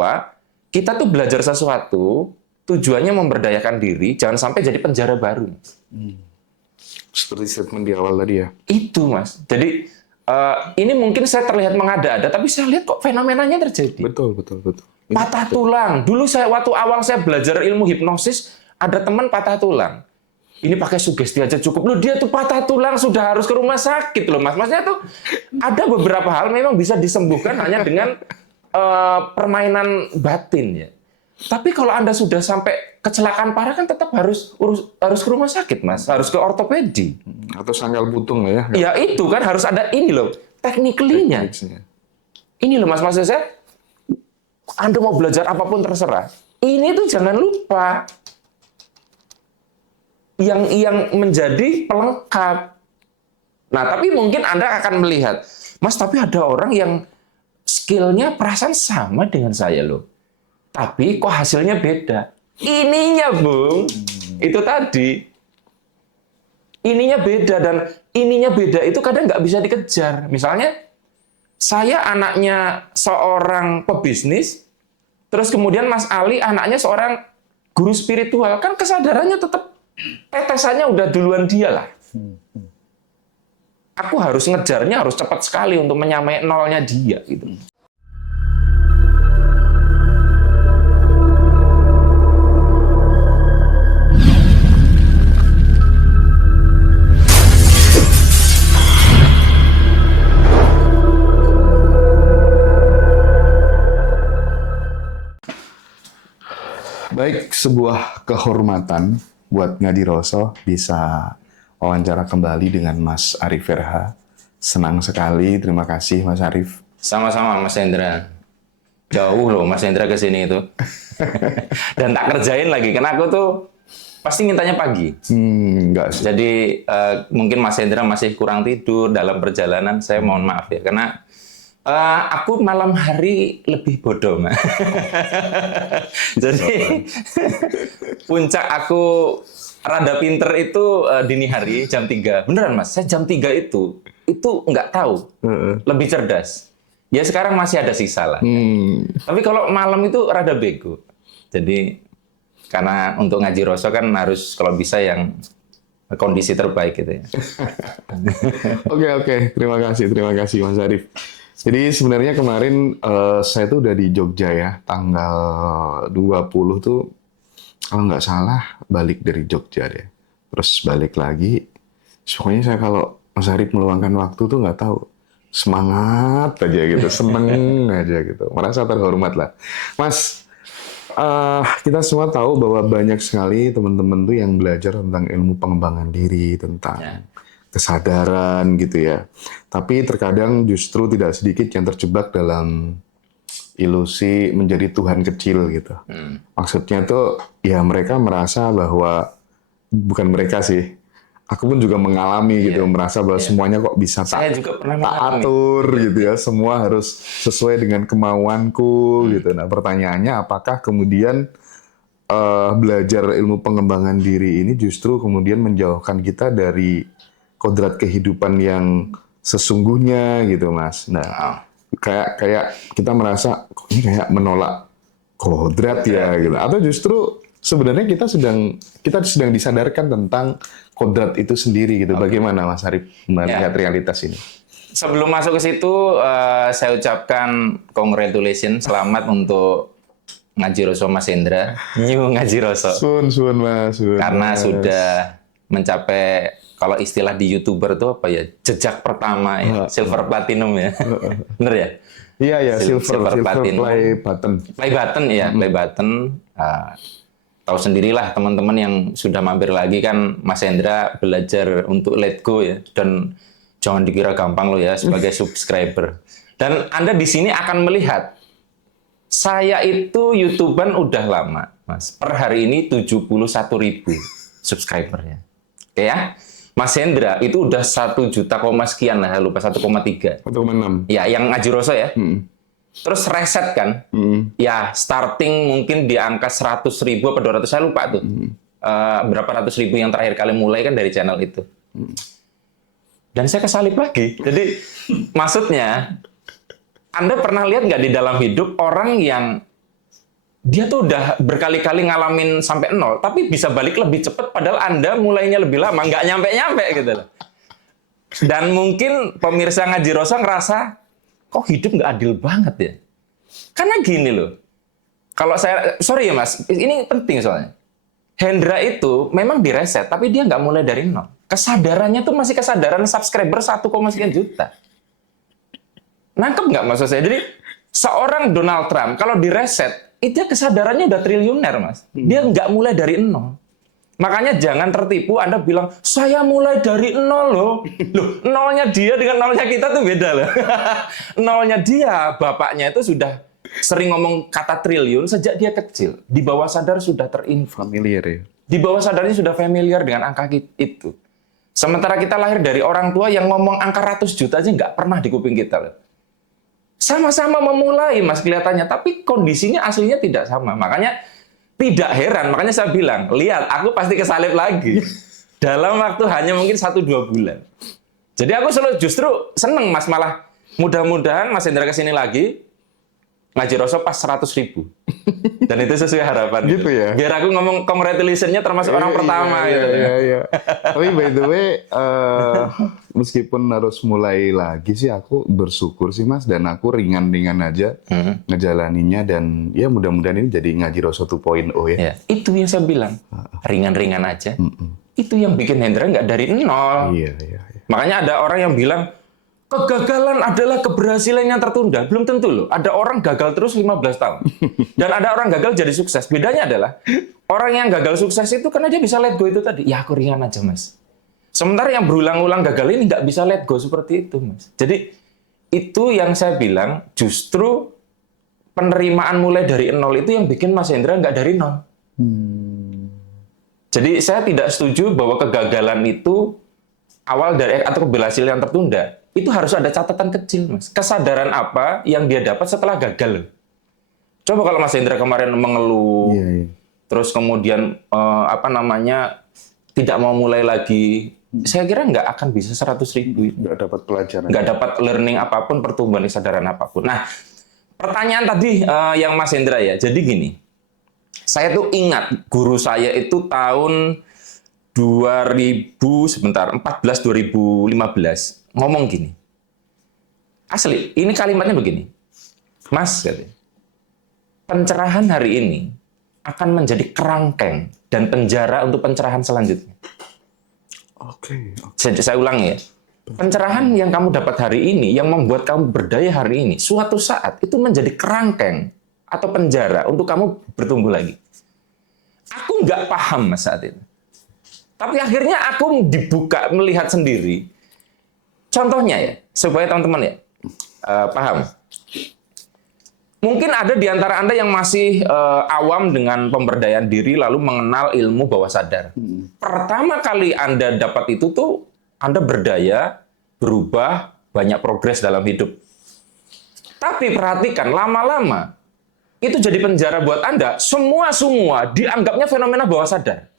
bahwa kita tuh belajar sesuatu tujuannya memberdayakan diri, jangan sampai jadi penjara baru. Seperti statement di awal tadi ya. Itu, Mas. Jadi ini mungkin saya terlihat mengada-ada, tapi saya lihat kok fenomenanya terjadi. Betul. Patah tulang. Dulu waktu awal saya belajar ilmu hipnosis, ada teman patah tulang. Ini pakai sugesti aja cukup. Loh, dia tuh patah tulang sudah harus ke rumah sakit loh, Mas. Maksudnya tuh ada beberapa hal memang bisa disembuhkan hanya dengan permainan batin ya. Tapi kalau Anda sudah sampai kecelakaan parah kan tetap harus ke rumah sakit, Mas. Harus ke ortopedi. Atau sangkal putung ya. Ya itu kan harus ada ini loh, tekniklinya. Ini loh Mas, maksud saya, Anda mau belajar apapun terserah. Ini tuh jangan lupa yang menjadi pelengkap. Nah, tapi mungkin Anda akan melihat, Mas, tapi ada orang yang skillnya perasaan sama dengan saya loh. Tapi kok hasilnya beda. Ininya, Bung, itu tadi. Ininya beda, dan ininya beda itu kadang nggak bisa dikejar. Misalnya, saya anaknya seorang pebisnis, terus kemudian Mas Ali anaknya seorang guru spiritual. Kan kesadarannya tetap, tetesannya udah duluan dia lah. Aku harus ngejarnya, harus cepat sekali untuk menyamai nolnya dia. Gitu. Baik, sebuah kehormatan buat Ngadi Roso bisa wawancara kembali dengan Mas Arif Ferha. Senang sekali, terima kasih Mas Arif. Sama-sama Mas Hendra. Jauh loh Mas Hendra ke sini itu. Dan tak kerjain lagi, karena aku tuh pasti mintanya pagi. Enggak sih. Jadi mungkin Mas Hendra masih kurang tidur dalam perjalanan, saya mohon maaf ya. Karena aku malam hari lebih bodoh, Mas. Jadi puncak aku rada pinter itu dini hari jam 3. Beneran Mas, saya jam 3 itu nggak tahu. Lebih cerdas. Ya sekarang masih ada sisa lah. Tapi kalau malam itu rada bego. Jadi karena untuk ngaji Roso kan harus kalau bisa yang kondisi terbaik gitu ya. Oke. Terima kasih Mas Arif. Jadi sebenarnya kemarin saya tuh udah di Jogja ya, tanggal 20 tuh kalau nggak salah balik dari Jogja deh. Terus balik lagi, pokoknya saya kalau Mas Arif meluangkan waktu tuh nggak tahu, semangat aja gitu, seneng aja gitu, merasa terhormat lah. Mas, kita semua tahu bahwa banyak sekali teman-teman tuh yang belajar tentang ilmu pengembangan diri, tentang kesadaran gitu ya. Tapi terkadang justru tidak sedikit yang terjebak dalam ilusi menjadi Tuhan kecil gitu. Maksudnya tuh ya mereka merasa bahwa, bukan mereka sih, aku pun juga mengalami gitu, merasa bahwa semuanya kok bisa tak atur gitu ya, semua harus sesuai dengan kemauanku gitu. Nah pertanyaannya, apakah kemudian belajar ilmu pengembangan diri ini justru kemudian menjauhkan kita dari kodrat kehidupan yang sesungguhnya gitu, Mas. Nah, kayak kita merasa kok ini kayak menolak kodrat ya gitu. Atau justru sebenarnya kita sedang disadarkan tentang kodrat itu sendiri gitu. Bagaimana Mas Arif melihat realitas ini? Sebelum masuk ke situ, saya ucapkan congratulations, selamat untuk Ngaji Roso Mas Hendra, new Ngaji Roso. Sun Mas. Karena sudah mencapai, kalau istilah di YouTuber itu apa ya, jejak pertama ya, silver platinum ya, bener ya? Iya silver platinum. Play button ya, play button. Tahu sendirilah teman-teman yang sudah mampir lagi kan, Mas Hendra belajar untuk let go ya, dan jangan dikira gampang loh ya sebagai subscriber. Dan Anda di sini akan melihat, saya itu YouTuber udah lama, Mas. Per hari ini 71.000 subscribernya. Oke ya? Mas Hendra itu udah 1 juta sekian lah, lupa 1,3. 1,6. Ya, yang Ngaji Roso ya. Terus reset kan. Ya, starting mungkin di angka 100.000 apa 200, saya lupa tuh. Berapa ratus ribu yang terakhir kali mulai kan dari channel itu. Dan saya kesalip lagi. Jadi, maksudnya, Anda pernah lihat nggak di dalam hidup orang yang dia tuh udah berkali-kali ngalamin sampai nol, tapi bisa balik lebih cepat padahal Anda mulainya lebih lama, nggak nyampe-nyampe gitu loh. Dan mungkin pemirsa Ngaji Roso ngerasa, kok hidup nggak adil banget ya? Karena gini loh, kalau saya, sorry ya mas, ini penting soalnya. Hendra itu memang direset, tapi dia nggak mulai dari nol. Kesadarannya tuh masih kesadaran subscriber 1, sekian juta. Nangkep nggak maksud saya? Jadi, seorang Donald Trump, kalau direset, itu kesadarannya udah triliuner, mas. Dia nggak mulai dari nol. Makanya jangan tertipu Anda bilang, saya mulai dari nol loh. Loh, nolnya dia dengan nolnya kita tuh beda loh. Nolnya dia, bapaknya itu sudah sering ngomong kata triliun sejak dia kecil. Di bawah sadar sudah Familiar ya. Di bawah sadarnya sudah familiar dengan angka itu. Sementara kita lahir dari orang tua yang ngomong angka ratus juta aja nggak pernah di kuping kita loh. Sama-sama memulai mas kelihatannya, tapi kondisinya aslinya tidak sama. Makanya tidak heran, makanya saya bilang, lihat aku pasti kesalib lagi. Dalam waktu hanya mungkin 1-2 bulan. Jadi aku selalu justru seneng mas, malah mudah-mudahan Mas Hendra kesini lagi, Ngaji Roso pas 100.000. Dan itu sesuai harapan. Gitu ya? Biar aku ngomong congratulations-nya termasuk orang pertama. Gitu. Iya. Tapi by the way, meskipun harus mulai lagi sih, aku bersyukur sih mas, dan aku ringan-ringan aja ngejalaninnya, dan ya mudah-mudahan ini jadi Ngaji Roso 2.0 ya. Ya. Itu yang saya bilang, ringan-ringan aja. Itu yang bikin Hendra nggak dari nol. Iya. Makanya ada orang yang bilang, kegagalan adalah keberhasilan yang tertunda. Belum tentu loh. Ada orang gagal terus 15 tahun. Dan ada orang gagal jadi sukses. Bedanya adalah, orang yang gagal sukses itu karena dia bisa let go itu tadi. Ya aku ringan aja mas. Sementara yang berulang-ulang gagal ini nggak bisa let go seperti itu mas. Jadi itu yang saya bilang, justru penerimaan mulai dari nol itu yang bikin Mas Hendra nggak dari nol. Jadi saya tidak setuju bahwa kegagalan itu awal dari atau keberhasilan yang tertunda. Itu harus ada catatan kecil, Mas. Kesadaran apa yang dia dapat setelah gagal. Coba kalau Mas Hendra kemarin mengeluh, terus kemudian tidak mau mulai lagi, saya kira nggak akan bisa 100.000. Nggak dapat pelajaran. Nggak dapat learning apapun, pertumbuhan kesadaran apapun. Nah, pertanyaan tadi yang Mas Hendra ya, jadi gini, saya tuh ingat guru saya itu tahun 2015 ngomong gini. Asli, ini kalimatnya begini. Mas, katanya, pencerahan hari ini akan menjadi kerangkeng dan penjara untuk pencerahan selanjutnya. Oke. Saya ulangi ya. Pencerahan yang kamu dapat hari ini, yang membuat kamu berdaya hari ini, suatu saat itu menjadi kerangkeng atau penjara untuk kamu bertumbuh lagi. Aku nggak paham Mas saat itu. Tapi akhirnya aku dibuka melihat sendiri. Contohnya ya, supaya teman-teman ya paham. Mungkin ada di antara Anda yang masih awam dengan pemberdayaan diri lalu mengenal ilmu bawah sadar. Pertama kali Anda dapat itu tuh Anda berdaya, berubah, banyak progres dalam hidup. Tapi perhatikan, lama-lama itu jadi penjara buat Anda. Semua dianggapnya fenomena bawah sadar.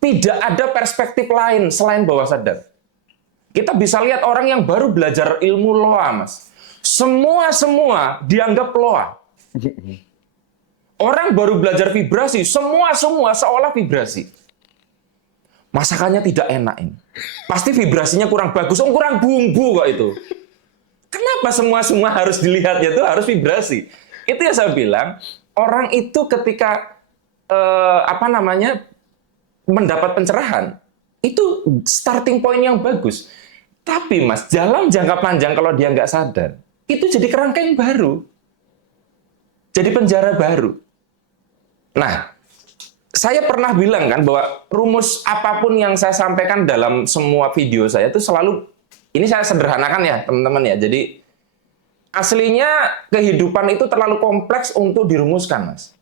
Tidak ada perspektif lain selain bawah sadar. Kita bisa lihat orang yang baru belajar ilmu loa, Mas. Semua dianggap loa. Orang baru belajar vibrasi, semua seolah vibrasi. Masakannya tidak enak ini. Pasti vibrasinya kurang bagus, kurang bumbu kok itu. Kenapa semua harus dilihatnya itu harus vibrasi? Itu yang saya bilang, orang itu ketika mendapat pencerahan, itu starting point yang bagus. Tapi Mas, dalam jangka panjang kalau dia nggak sadar, itu jadi kerangkeng baru. Jadi penjara baru. Nah, saya pernah bilang kan bahwa rumus apapun yang saya sampaikan dalam semua video saya itu selalu, ini saya sederhanakan ya teman-teman ya. Jadi aslinya kehidupan itu terlalu kompleks untuk dirumuskan Mas.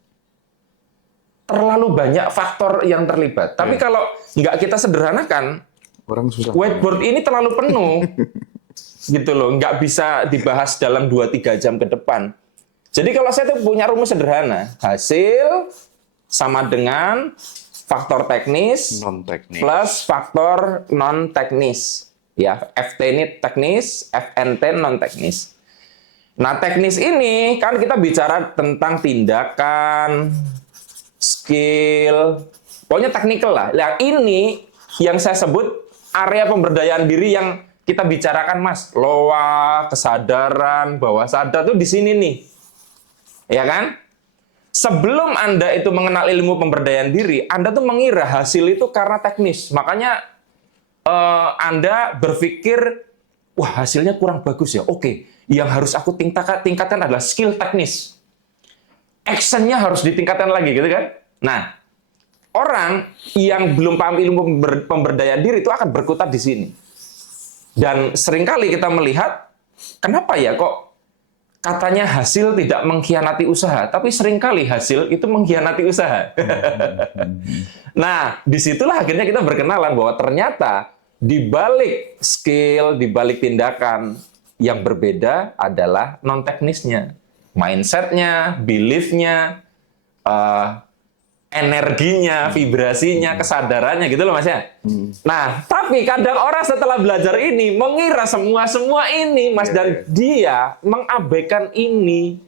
Terlalu banyak faktor yang terlibat. Tapi kalau nggak kita sederhanakan, orang susah. Whiteboard ini terlalu penuh. Gitu loh, nggak bisa dibahas dalam 2-3 jam ke depan. Jadi kalau saya tuh punya rumus sederhana, hasil sama dengan faktor teknis plus faktor non teknis. Ya, FT ini teknis, FNT non teknis. Nah, teknis ini kan kita bicara tentang tindakan, skill, pokoknya teknikal lah. Nah, ini yang saya sebut area pemberdayaan diri yang kita bicarakan, Mas. Loa, kesadaran, bawah sadar tuh di sini nih. Ya kan? Sebelum Anda itu mengenal ilmu pemberdayaan diri, Anda tuh mengira hasil itu karena teknis. Makanya Anda berpikir, wah hasilnya kurang bagus ya. Oke, yang harus aku tingkatkan adalah skill teknis. Actionnya harus ditingkatkan lagi, gitu kan? Nah, orang yang belum paham ilmu pemberdayaan diri itu akan berkutat di sini. Dan seringkali kita melihat, kenapa ya kok katanya hasil tidak mengkhianati usaha, tapi seringkali hasil itu mengkhianati usaha. Nah, disitulah akhirnya kita berkenalan bahwa ternyata di balik skill, di balik tindakan yang berbeda adalah non-teknisnya. Mindset-nya, belief-nya, energinya, vibrasinya, kesadarannya gitu loh Mas ya. Nah, tapi kadang orang setelah belajar ini mengira semua ini Mas, dan dia mengabaikan ini.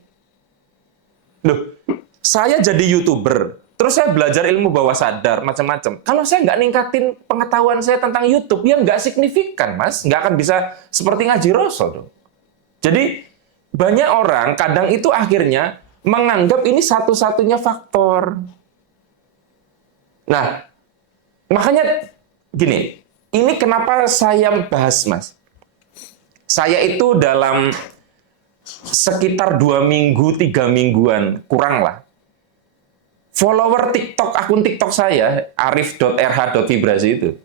Loh, saya jadi YouTuber, terus saya belajar ilmu bawah sadar macam-macam. Kalau saya nggak ningkatin pengetahuan saya tentang YouTube, ya nggak signifikan Mas, nggak akan bisa seperti ngaji Rasul dong. Jadi banyak orang kadang itu akhirnya menganggap ini satu-satunya faktor. Nah, makanya gini, ini kenapa saya bahas, Mas. Saya itu dalam sekitar 2 minggu, 3 mingguan, kurang lah. Follower TikTok, akun TikTok saya, arif.rh.vibrasi itu,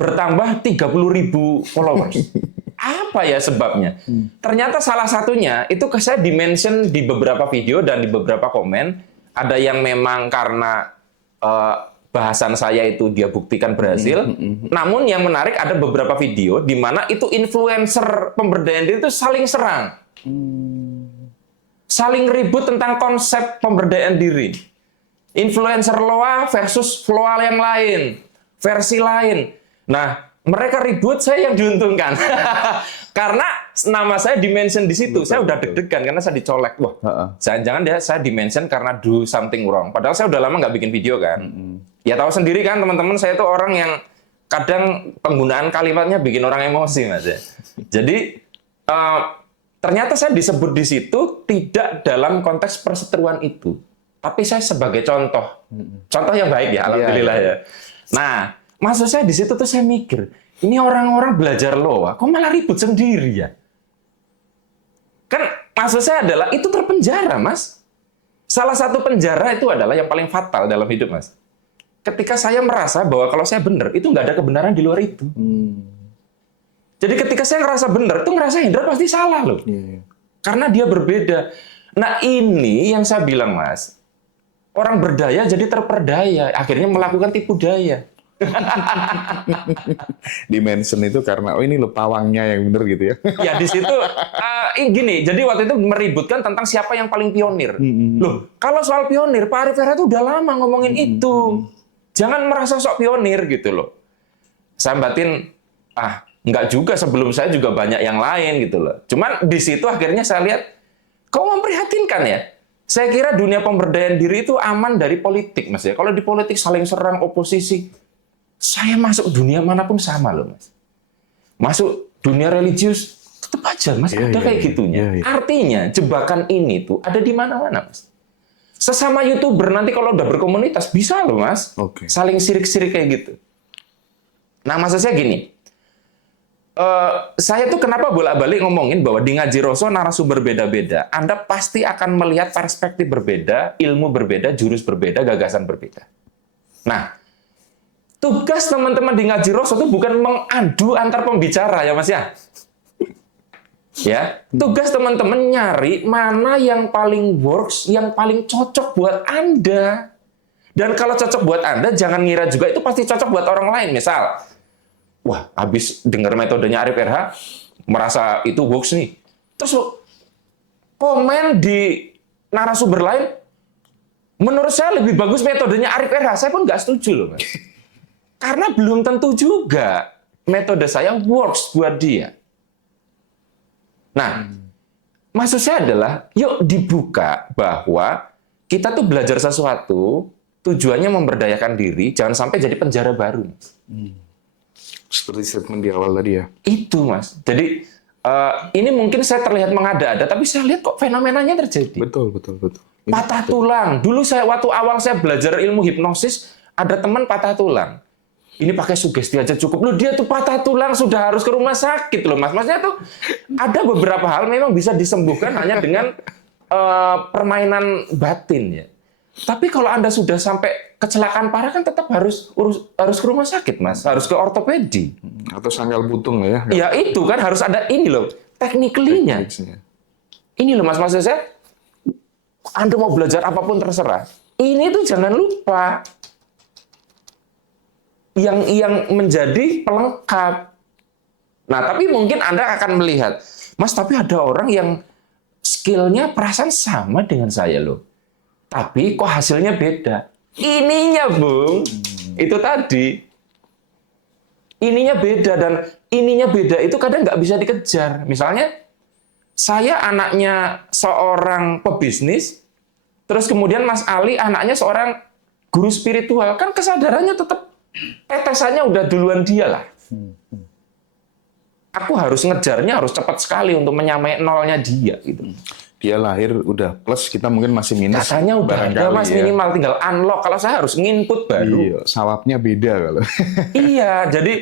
bertambah 30.000 followers. Apa ya sebabnya? Ternyata salah satunya, itu saya di-mention di beberapa video dan di beberapa komen, ada yang memang karena bahasan saya itu dia buktikan berhasil. Namun yang menarik ada beberapa video di mana itu influencer pemberdayaan diri itu saling serang. Saling ribut tentang konsep pemberdayaan diri. Influencer Loa versus Floa yang lain. Versi lain. Nah, mereka ribut, saya yang diuntungkan. Karena nama saya di-mention di situ. Saya udah deg-degan karena saya dicolek. Wah, jangan-jangan saya di-mention karena do something wrong. Padahal saya udah lama nggak bikin video kan. Ya tahu sendiri kan teman-teman, saya itu orang yang kadang penggunaan kalimatnya bikin orang emosi Mas ya. Jadi ternyata saya disebut di situ tidak dalam konteks perseteruan itu, tapi saya sebagai contoh yang baik ya, alhamdulillah ya. Nah, maksud saya di situ tuh saya mikir, ini orang-orang belajar Loa, kok malah ribut sendiri ya? Kan maksud saya adalah itu terpenjara Mas. Salah satu penjara itu adalah yang paling fatal dalam hidup Mas. Ketika saya merasa bahwa kalau saya benar, itu nggak ada kebenaran di luar itu. Jadi ketika saya ngerasa benar, itu ngerasa Hendra pasti salah loh. Karena dia berbeda. Nah ini yang saya bilang Mas, orang berdaya jadi terperdaya, akhirnya melakukan tipu daya. Dimension itu karena, oh ini lo pawangnya yang bener gitu ya. Ya di situ, gini, jadi waktu itu meributkan tentang siapa yang paling pionir. Loh, kalau soal pionir, Pak Arif Hera itu udah lama ngomongin itu. Jangan merasa sok pionir gitu loh. Saya batin, enggak juga, sebelum saya juga banyak yang lain gitu loh. Cuman di situ akhirnya saya lihat, kok memprihatinkan ya? Saya kira dunia pemberdayaan diri itu aman dari politik, Mas ya. Kalau di politik saling serang, oposisi. Saya masuk dunia manapun sama loh, Mas. Masuk dunia religius, tetap aja, Mas. Ada kayak gitunya. Artinya, jebakan ini tuh ada di mana-mana, Mas. Sesama YouTuber nanti kalau udah berkomunitas bisa loh Mas, saling sirik-sirik kayak gitu. Nah maksud saya gini, saya tuh kenapa bolak-balik ngomongin bahwa di Ngaji Rasul narasumber berbeda-beda, Anda pasti akan melihat perspektif berbeda, ilmu berbeda, jurus berbeda, gagasan berbeda. Nah, tugas teman-teman di Ngaji Rasul itu bukan mengadu antar pembicara ya Mas ya. Ya, tugas teman-teman nyari mana yang paling works, yang paling cocok buat Anda. Dan kalau cocok buat Anda, jangan ngira juga itu pasti cocok buat orang lain. Misal, wah, habis dengar metodenya Arif RH, merasa itu works nih. Terus komen di narasumber lain, menurut saya lebih bagus metodenya Arif RH. Saya pun nggak setuju loh, Mas. Karena belum tentu juga metode saya works buat dia. Nah, maksud saya adalah, yuk dibuka bahwa kita tuh belajar sesuatu, tujuannya memberdayakan diri, jangan sampai jadi penjara baru. Seperti statement di awal tadi ya. Itu, Mas. Jadi, ini mungkin saya terlihat mengada-ada, tapi saya lihat kok fenomenanya terjadi. Betul. Patah tulang. Dulu waktu awal saya belajar ilmu hipnosis, ada teman patah tulang. Ini pakai sugesti aja cukup. Loh, dia tuh patah tulang sudah harus ke rumah sakit loh, Mas. Maksudnya tuh ada beberapa hal memang bisa disembuhkan hanya dengan permainan batin ya. Tapi kalau Anda sudah sampai kecelakaan parah kan tetap harus ke rumah sakit, Mas. Harus ke ortopedi. Atau sanggal butung ya. Ya itu kan harus ada ini loh, tekniklinya. Ini loh, Mas, maksud saya, Anda mau belajar apapun terserah. Ini tuh jangan lupa yang menjadi pelengkap. Nah, tapi mungkin Anda akan melihat, Mas, tapi ada orang yang skillnya perasaan sama dengan saya loh. Tapi kok hasilnya beda. Ininya, Bung, itu tadi. Ininya beda, dan ininya beda itu kadang nggak bisa dikejar. Misalnya, saya anaknya seorang pebisnis, terus kemudian Mas Ali anaknya seorang guru spiritual. Kan kesadarannya tetap tetesannya udah duluan dia lah. Aku harus ngejarnya harus cepat sekali untuk menyamai nolnya dia gitu. Dia lahir udah plus, kita mungkin masih minus. Katanya udah ada, Mas, minimal tinggal unlock. Kalau saya harus nginput baru. Iya, sawapnya beda kalau. Iya, jadi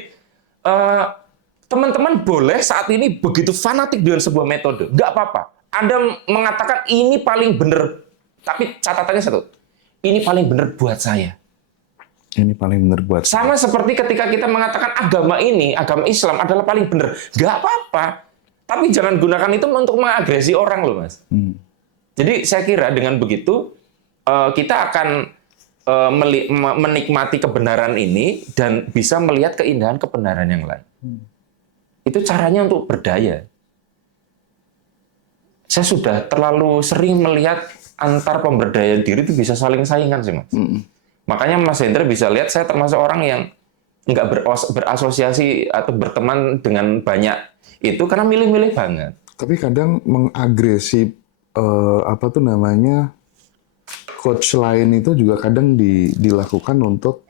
teman-teman boleh saat ini begitu fanatik dengan sebuah metode. Nggak apa-apa. Anda mengatakan ini paling benar. Tapi catatannya satu. Ini paling benar buat saya. Ini paling benar buat saya. Sama seperti ketika kita mengatakan agama ini, agama Islam adalah paling benar. Nggak apa-apa. Tapi jangan gunakan itu untuk mengagresi orang loh, Mas. Jadi saya kira dengan begitu, kita akan menikmati kebenaran ini dan bisa melihat keindahan kebenaran yang lain. Itu caranya untuk berdaya. Saya sudah terlalu sering melihat antar pemberdayaan diri itu bisa saling saingan sih, Mas. Makanya Mas Hendra bisa lihat saya termasuk orang yang nggak berasosiasi atau berteman dengan banyak itu karena milih-milih banget. Tapi kadang mengagresi apa tuh namanya coach lain itu juga kadang dilakukan untuk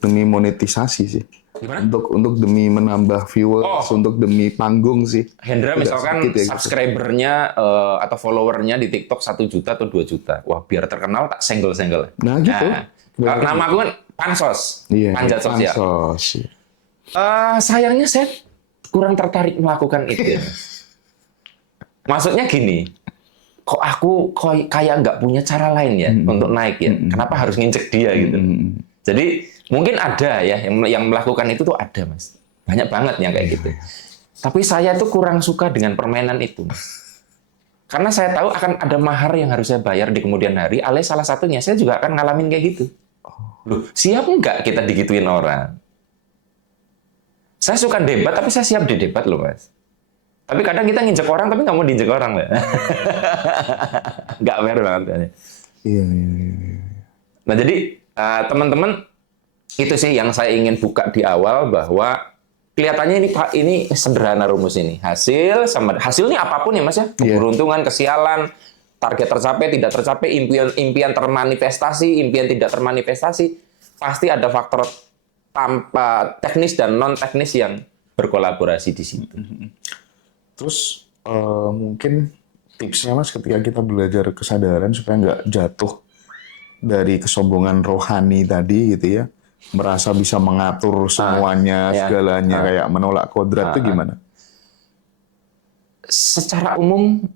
demi monetisasi sih. Gimana? Untuk demi menambah viewers, untuk demi panggung sih. Hendra Tidak misalkan sedikit ya, gitu. subscribernya atau followernya di TikTok 1 juta atau 2 juta. Wah, biar terkenal tak senggol-senggol. Nah gitu. Nama aku kan Pansos, Iya, Panjat Sosial. Pansos. Sayangnya saya kurang tertarik melakukan itu. Maksudnya gini, kok aku kayak nggak punya cara lain ya untuk naik ya? Kenapa harus nginjek dia gitu? Jadi mungkin ada ya yang melakukan itu tuh ada, Mas. Banyak banget yang kayak gitu. Tapi saya tuh kurang suka dengan permainan itu, Mas. Karena saya tahu akan ada mahar yang harus saya bayar di kemudian hari, alias salah satunya saya juga akan ngalamin kayak gitu. Loh, siap nggak kita digituin orang? Saya suka debat, tapi saya siap didebat loh, Mas. Tapi kadang kita nginjek orang, tapi nggak mau diinjek orang lah. Nggak fair banget. Iya. Nah, jadi teman-teman, itu sih yang saya ingin buka di awal, bahwa kelihatannya ini sederhana rumus ini. Hasilnya apapun ya, Mas ya. Keberuntungan, kesialan, target tercapai, tidak tercapai, impian termanifestasi, impian tidak termanifestasi, pasti ada faktor tanpa teknis dan non teknis yang berkolaborasi di situ. Terus mungkin tipsnya, Mas, ketika kita belajar kesadaran supaya nggak jatuh dari kesombongan rohani tadi gitu ya, merasa bisa mengatur semuanya, segalanya, kayak menolak kodrat itu gimana? Secara umum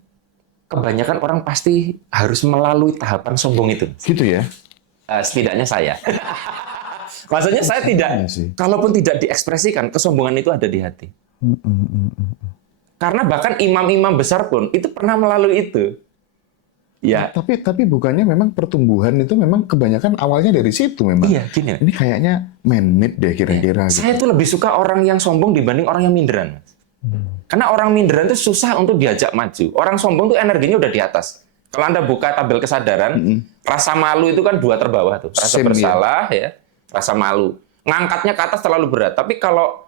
kebanyakan orang pasti harus melalui tahapan sombong itu. Gitu ya? Setidaknya saya. Maksudnya saya tidak, kalaupun tidak diekspresikan, kesombongan itu ada di hati. Karena bahkan imam-imam besar pun itu pernah melalui itu. Ya. Tapi bukannya memang pertumbuhan itu memang kebanyakan awalnya dari situ memang. Iya, gini. Ini kayaknya man-made deh kira-kira. Saya tuh lebih suka orang yang sombong dibanding orang yang minderan. Karena orang minderan itu susah untuk diajak maju. Orang sombong tuh energinya udah di atas. Kalau Anda buka tabel kesadaran, rasa malu itu kan 2 terbawah tuh. Rasa bersalah ya, rasa malu. Ngangkatnya ke atas terlalu berat. Tapi kalau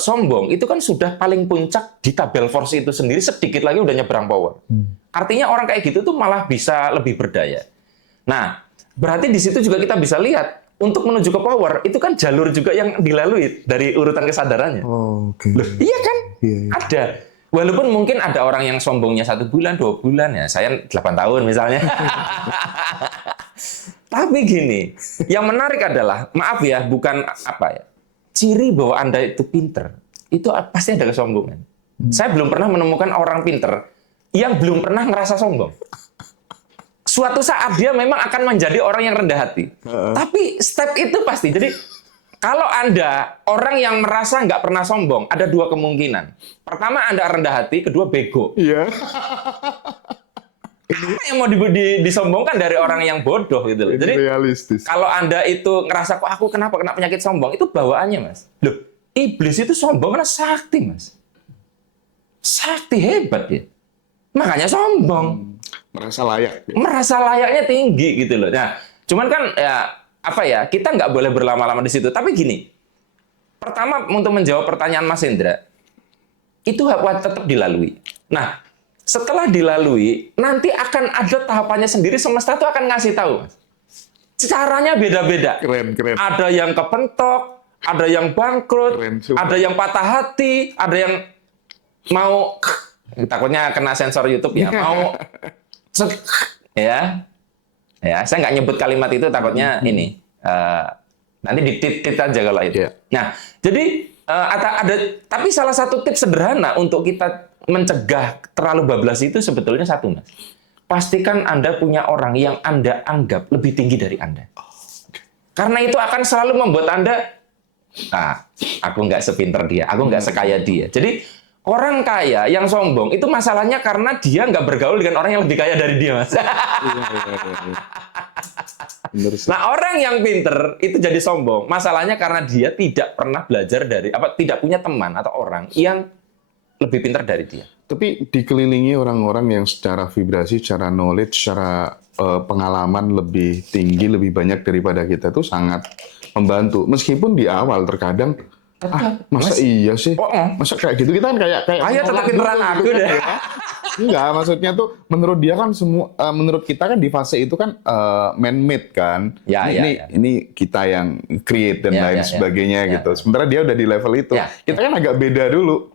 sombong itu kan sudah paling puncak di tabel force itu sendiri, sedikit lagi udah nyebrang power. Artinya orang kayak gitu tuh malah bisa lebih berdaya. Nah, berarti di situ juga kita bisa lihat untuk menuju ke power itu kan jalur juga yang dilalui dari urutan kesadarannya. Oh, oke. Loh, iya kan? Iya, iya. Ada. Walaupun mungkin ada orang yang sombongnya 1 bulan, 2 bulan ya. Saya 8 tahun misalnya. Tapi gini, yang menarik adalah, maaf ya, bukan apa ya, ciri bahwa Anda itu pinter, itu pasti ada kesombongan. Saya belum pernah menemukan orang pinter yang belum pernah ngerasa sombong. Suatu saat dia memang akan menjadi orang yang rendah hati. Tapi step itu pasti. Jadi kalau Anda orang yang merasa nggak pernah sombong, ada 2 kemungkinan. Pertama, Anda rendah hati. Kedua, bego. Iya. Apa yang mau disombongkan dari orang yang bodoh gitu loh. Ini Jadi realistis. kalau Anda itu ngerasa kok aku kenapa kena penyakit sombong, itu bawaannya, Mas. Loh, iblis itu sombong karena sakti, Mas. Sakti hebat ya. Makanya sombong. Merasa layak. Merasa layaknya tinggi gitu loh. Nah, cuman kan ya apa ya, kita nggak boleh berlama-lama di situ. Tapi gini, pertama untuk menjawab pertanyaan Mas Hendra, itu tetap dilalui. Nah, setelah dilalui, nanti akan ada tahapannya sendiri, semesta itu akan ngasih tahu, Mas. Caranya beda-beda. Keren, keren. Ada yang kepentok, ada yang bangkrut, Keren, sumpah. ada yang patah hati, ada yang mau takutnya kena sensor YouTube ya, mau ya. Ya, saya nggak nyebut kalimat itu takutnya ini nanti ditit aja kalau itu. Yeah. Nah, jadi ada tapi salah satu tips sederhana untuk kita mencegah terlalu bablas itu sebetulnya satu, Mas. Pastikan Anda punya orang yang Anda anggap lebih tinggi dari Anda. Karena itu akan selalu membuat Anda, aku nggak sepinter dia, aku nggak sekaya dia. Jadi orang kaya yang sombong itu masalahnya karena dia nggak bergaul dengan orang yang lebih kaya dari dia, Mas. Bener sih. Nah, orang yang pinter itu jadi sombong. Masalahnya karena dia tidak pernah belajar tidak punya teman atau orang yang lebih pinter dari dia. Tapi dikelilingi orang-orang yang secara vibrasi, secara knowledge, secara pengalaman lebih tinggi, lebih banyak daripada kita itu sangat membantu. Meskipun di awal terkadang masa iya sih? Masa kayak gitu kita kan kayak ayo tetap pinteran aku deh. Enggak, maksudnya tuh menurut dia kan menurut kita kan di fase itu kan man-made kan. Ya, ini kita yang create dan lain sebagainya gitu. Sementara dia udah di level itu. Kita kan agak beda dulu.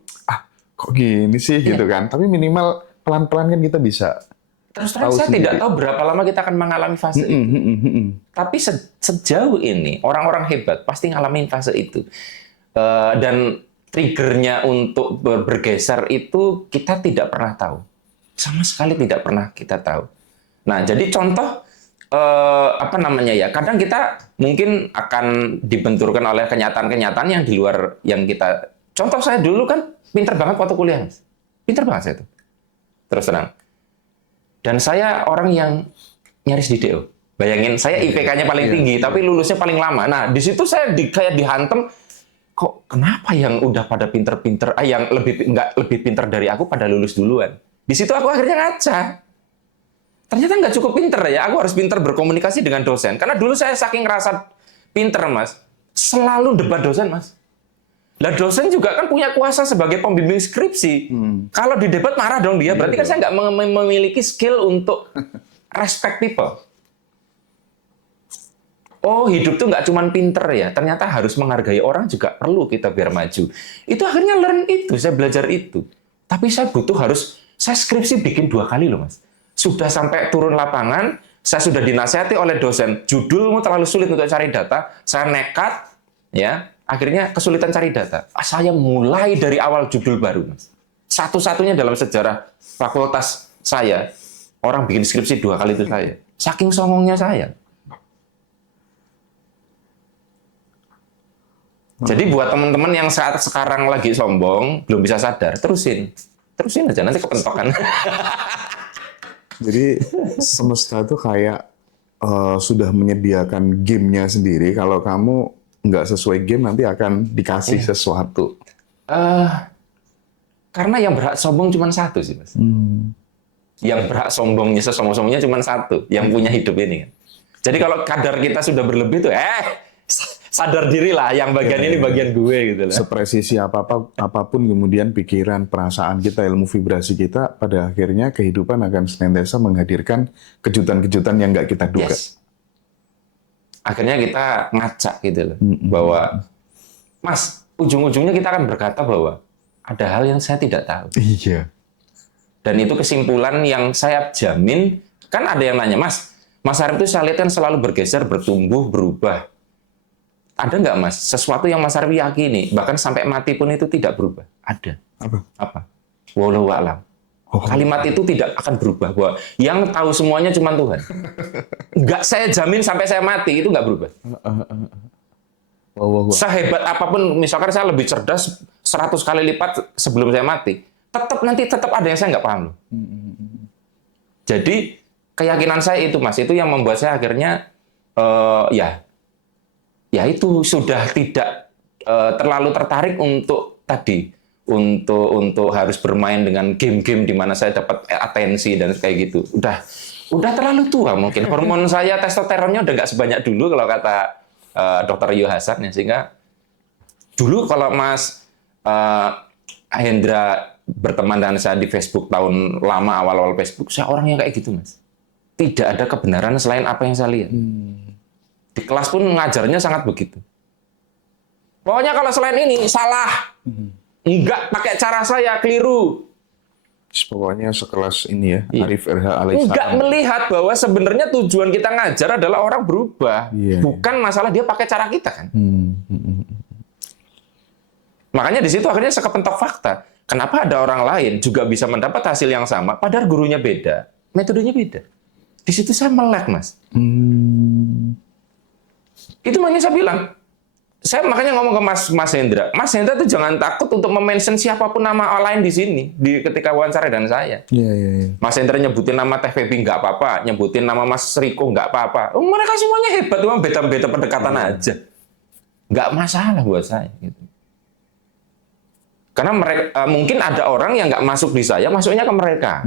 Kok gini sih gitu kan. Tapi minimal pelan-pelan kan kita bisa. Terus terang saya tidak tahu berapa lama kita akan mengalami fase itu. Tapi sejauh ini orang-orang hebat pasti ngalamin fase itu. Dan triggernya untuk bergeser itu kita tidak pernah tahu. Sama sekali tidak pernah kita tahu. Nah, jadi contoh kadang kita mungkin akan dibenturkan oleh kenyataan-kenyataan yang di luar yang kita. Contoh saya dulu kan pinter banget waktu kuliah, Mas. Pinter banget saya itu. Terus terang. Dan saya orang yang nyaris di DO. Bayangin, saya IPK-nya paling tinggi, tapi lulusnya paling lama. Nah, di situ saya kayak dihantem. Kok kenapa yang udah pada pinter-pinter, yang nggak lebih pinter dari aku pada lulus duluan? Di situ aku akhirnya ngaca. Ternyata nggak cukup pinter ya, aku harus pinter berkomunikasi dengan dosen. Karena dulu saya saking ngerasa pinter, Mas, selalu debat dosen, Mas. Lah dosen juga kan punya kuasa sebagai pembimbing skripsi. Kalau di debat marah dong dia, berarti kan saya nggak memiliki skill untuk respect people. Oh, hidup tuh nggak cuma pinter ya, ternyata harus menghargai orang juga perlu kita biar maju. Itu akhirnya learn itu, saya belajar itu. Tapi saya saya skripsi bikin 2 kali loh, Mas. Sudah sampai turun lapangan, saya sudah dinasihati oleh dosen, judulmu terlalu sulit untuk cari data, saya nekat, ya, akhirnya kesulitan cari data. Saya mulai dari awal judul baru, Mas. Satu-satunya dalam sejarah fakultas saya, orang bikin skripsi 2 kali itu saya. Saking songongnya saya. Jadi buat teman-teman yang saat sekarang lagi sombong, belum bisa sadar, terusin aja, nanti kepentokan. Jadi semesta tuh kayak sudah menyediakan gamenya sendiri. Kalau kamu nggak sesuai game, nanti akan dikasih sesuatu. Karena yang berhak sombong cuma satu sih, Mas. Yang berhak sombongnya, sesombong-sombongnya cuma satu, yang punya hidup ini. Jadi kalau kadar kita sudah berlebih tuh, sadar diri lah, yang bagian ini bagian gue gitu lah. Sepresisi apapun kemudian pikiran, perasaan kita, ilmu vibrasi kita, pada akhirnya kehidupan akan senantiasa menghadirkan kejutan-kejutan yang nggak kita duga. Yes. Akhirnya kita ngacak gitu loh, bahwa Mas, ujung-ujungnya kita akan berkata bahwa ada hal yang saya tidak tahu. Iya. Dan itu kesimpulan yang saya jamin. Kan ada yang nanya, Mas Arif itu saya lihat kan selalu bergeser, bertumbuh, berubah. Ada nggak Mas, sesuatu yang Mas Arif yakini, bahkan sampai mati pun itu tidak berubah? Ada. Apa? Wallahu a'lam. Kalimat itu tidak akan berubah. Bahwa yang tahu semuanya cuma Tuhan. Nggak, saya jamin sampai saya mati, itu nggak berubah. Sehebat apapun, misalkan saya lebih cerdas 100 kali lipat sebelum saya mati, tetap ada yang saya nggak paham. Jadi keyakinan saya itu Mas, itu yang membuat saya akhirnya ya itu sudah tidak terlalu tertarik untuk harus bermain dengan game-game di mana saya dapat atensi dan kayak gitu. Udah terlalu tua mungkin. Hormon saya testosteronnya udah nggak sebanyak dulu kalau kata Dr. Yu Hasan ya. Sehingga dulu kalau Mas Hendra berteman dengan saya di Facebook tahun lama, awal-awal Facebook, saya orangnya kayak gitu Mas. Tidak ada kebenaran selain apa yang saya lihat. Di kelas pun ngajarnya sangat begitu. Pokoknya kalau selain ini salah. Enggak pakai cara saya, keliru. Pokoknya sekelas ini ya, Arif RH alaihissalam. Enggak melihat bahwa sebenarnya tujuan kita ngajar adalah orang berubah. Bukan masalah dia pakai cara kita kan. Makanya di situ akhirnya saya kepentok fakta. Kenapa ada orang lain juga bisa mendapat hasil yang sama, padahal gurunya beda, metodenya beda. Di situ saya melek, Mas. Itu makanya saya bilang, saya makanya ngomong ke Mas Hendra. Mas Hendra tuh jangan takut untuk mention siapapun nama lain di sini ketika wawancara dan saya. Mas Hendra nyebutin nama Teh Febi nggak apa-apa, nyebutin nama Mas Riko nggak apa-apa. Mereka semuanya hebat, cuma beda-beda pendekatan aja. Nggak masalah buat saya. Gitu. Karena mereka mungkin ada orang yang nggak masuk di saya, masuknya ke mereka.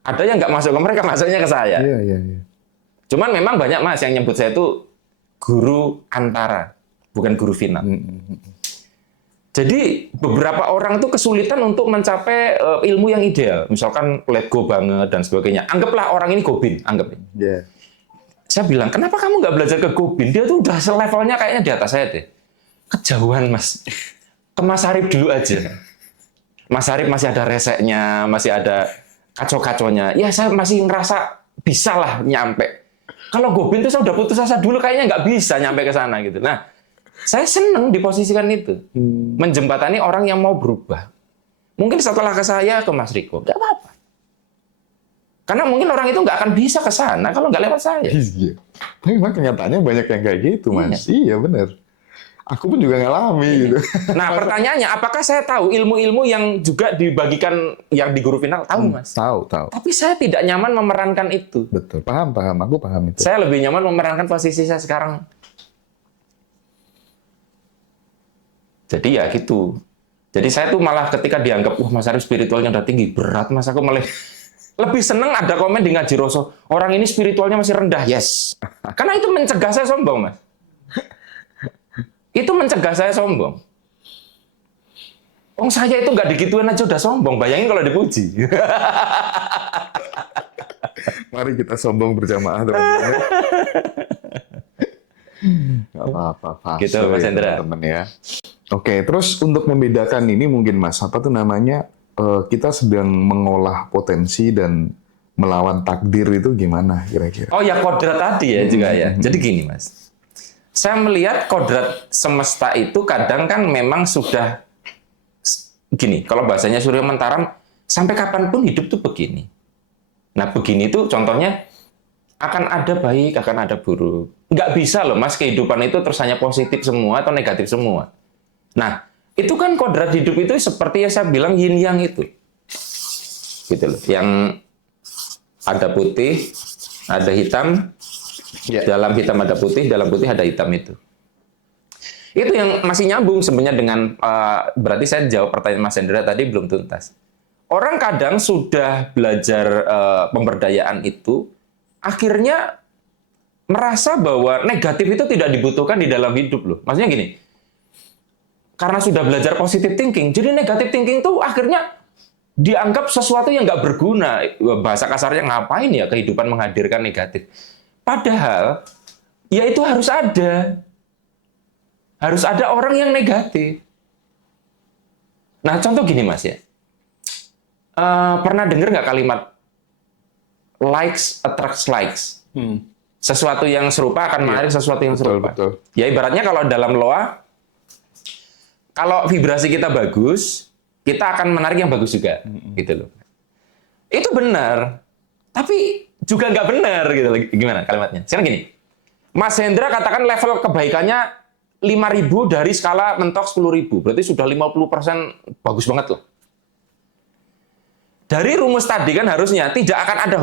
Ada yang nggak masuk ke mereka, masuknya ke saya. Cuman memang banyak Mas yang nyebut saya itu guru antara, bukan guru final. Jadi beberapa orang itu kesulitan untuk mencapai ilmu yang ideal. Misalkan let go banget dan sebagainya. Anggaplah orang ini Gobin, anggap. Saya bilang, kenapa kamu nggak belajar ke Gobin? Dia tuh udah levelnya kayaknya di atas saya deh. Kejauhan Mas. Ke Mas Arif dulu aja. Mas Arif masih ada reseknya, masih ada kacau-kacaunya. Ya saya masih ngerasa bisa lah nyampe. Kalau Gobin itu saya udah putus asa dulu, kayaknya nggak bisa nyampe ke sana gitu. Nah, saya seneng diposisikan itu. Menjembatani orang yang mau berubah. Mungkin setelah ke saya, ke Mas Riko. Nggak apa-apa. Karena mungkin orang itu nggak akan bisa ke sana kalau nggak lewat saya. Iya. Tapi memang kenyataannya banyak yang kayak gitu, Mas. Iya benar. Aku pun juga ngalami gitu. Nah, pertanyaannya, apakah saya tahu ilmu-ilmu yang juga dibagikan yang di guru final? Tahu, Mas. Tahu. Tapi saya tidak nyaman memerankan itu. Betul. Paham. Aku paham itu. Saya lebih nyaman memerankan posisi saya sekarang. Jadi ya gitu. Jadi saya tuh malah ketika dianggap, Mas Arif spiritualnya udah tinggi, berat Mas. Aku malah lebih seneng ada komen di Ngaji Roso. Orang ini spiritualnya masih rendah. Yes. Karena itu mencegah saya sombong, Mas. Itu mencegah saya sombong. Saya itu nggak digituin aja udah sombong. Bayangin kalau dipuji. Mari kita sombong berjamaah, teman-teman. Nggak apa-apa, fase Gitu, Mas Hendra. teman-teman ya. Oke, terus untuk membedakan ini mungkin Mas, apa tuh namanya, kita sedang mengolah potensi dan melawan takdir itu gimana kira-kira? Oh ya, kodrat tadi ya juga ya. Jadi gini Mas. Saya melihat kodrat semesta itu kadang kan memang sudah gini, kalau bahasanya Surya Mentaram, sampai kapanpun hidup tuh begini. Nah begini tuh contohnya, akan ada baik, akan ada buruk. Nggak bisa loh Mas, kehidupan itu terus hanya positif semua atau negatif semua. Nah, itu kan kodrat hidup itu seperti yang saya bilang yin yang itu. Gitu loh, yang ada putih, ada hitam, dalam hitam ada putih, dalam putih ada hitam itu. Itu yang masih nyambung sebenarnya dengan, berarti saya jawab pertanyaan Mas Hendra tadi belum tuntas. Orang kadang sudah belajar pemberdayaan itu, akhirnya merasa bahwa negatif itu tidak dibutuhkan di dalam hidup loh. Maksudnya gini, karena sudah belajar positive thinking, jadi negative thinking itu akhirnya dianggap sesuatu yang nggak berguna. Bahasa kasarnya ngapain ya kehidupan menghadirkan negatif. Padahal, ya itu harus ada. Harus ada orang yang negatif. Nah, contoh gini Mas ya. Pernah dengar nggak kalimat likes attracts likes? Sesuatu yang serupa akan menarik sesuatu yang serupa. Betul. Ya ibaratnya kalau dalam loa, kalau vibrasi kita bagus, kita akan menarik yang bagus juga, gitu loh. Itu benar, tapi juga nggak benar gitu. Gimana kalimatnya? Sekarang gini, Mas Hendra katakan level kebaikannya 5.000 dari skala mentok 10.000, berarti sudah 50% bagus banget loh. Dari rumus tadi kan harusnya tidak akan ada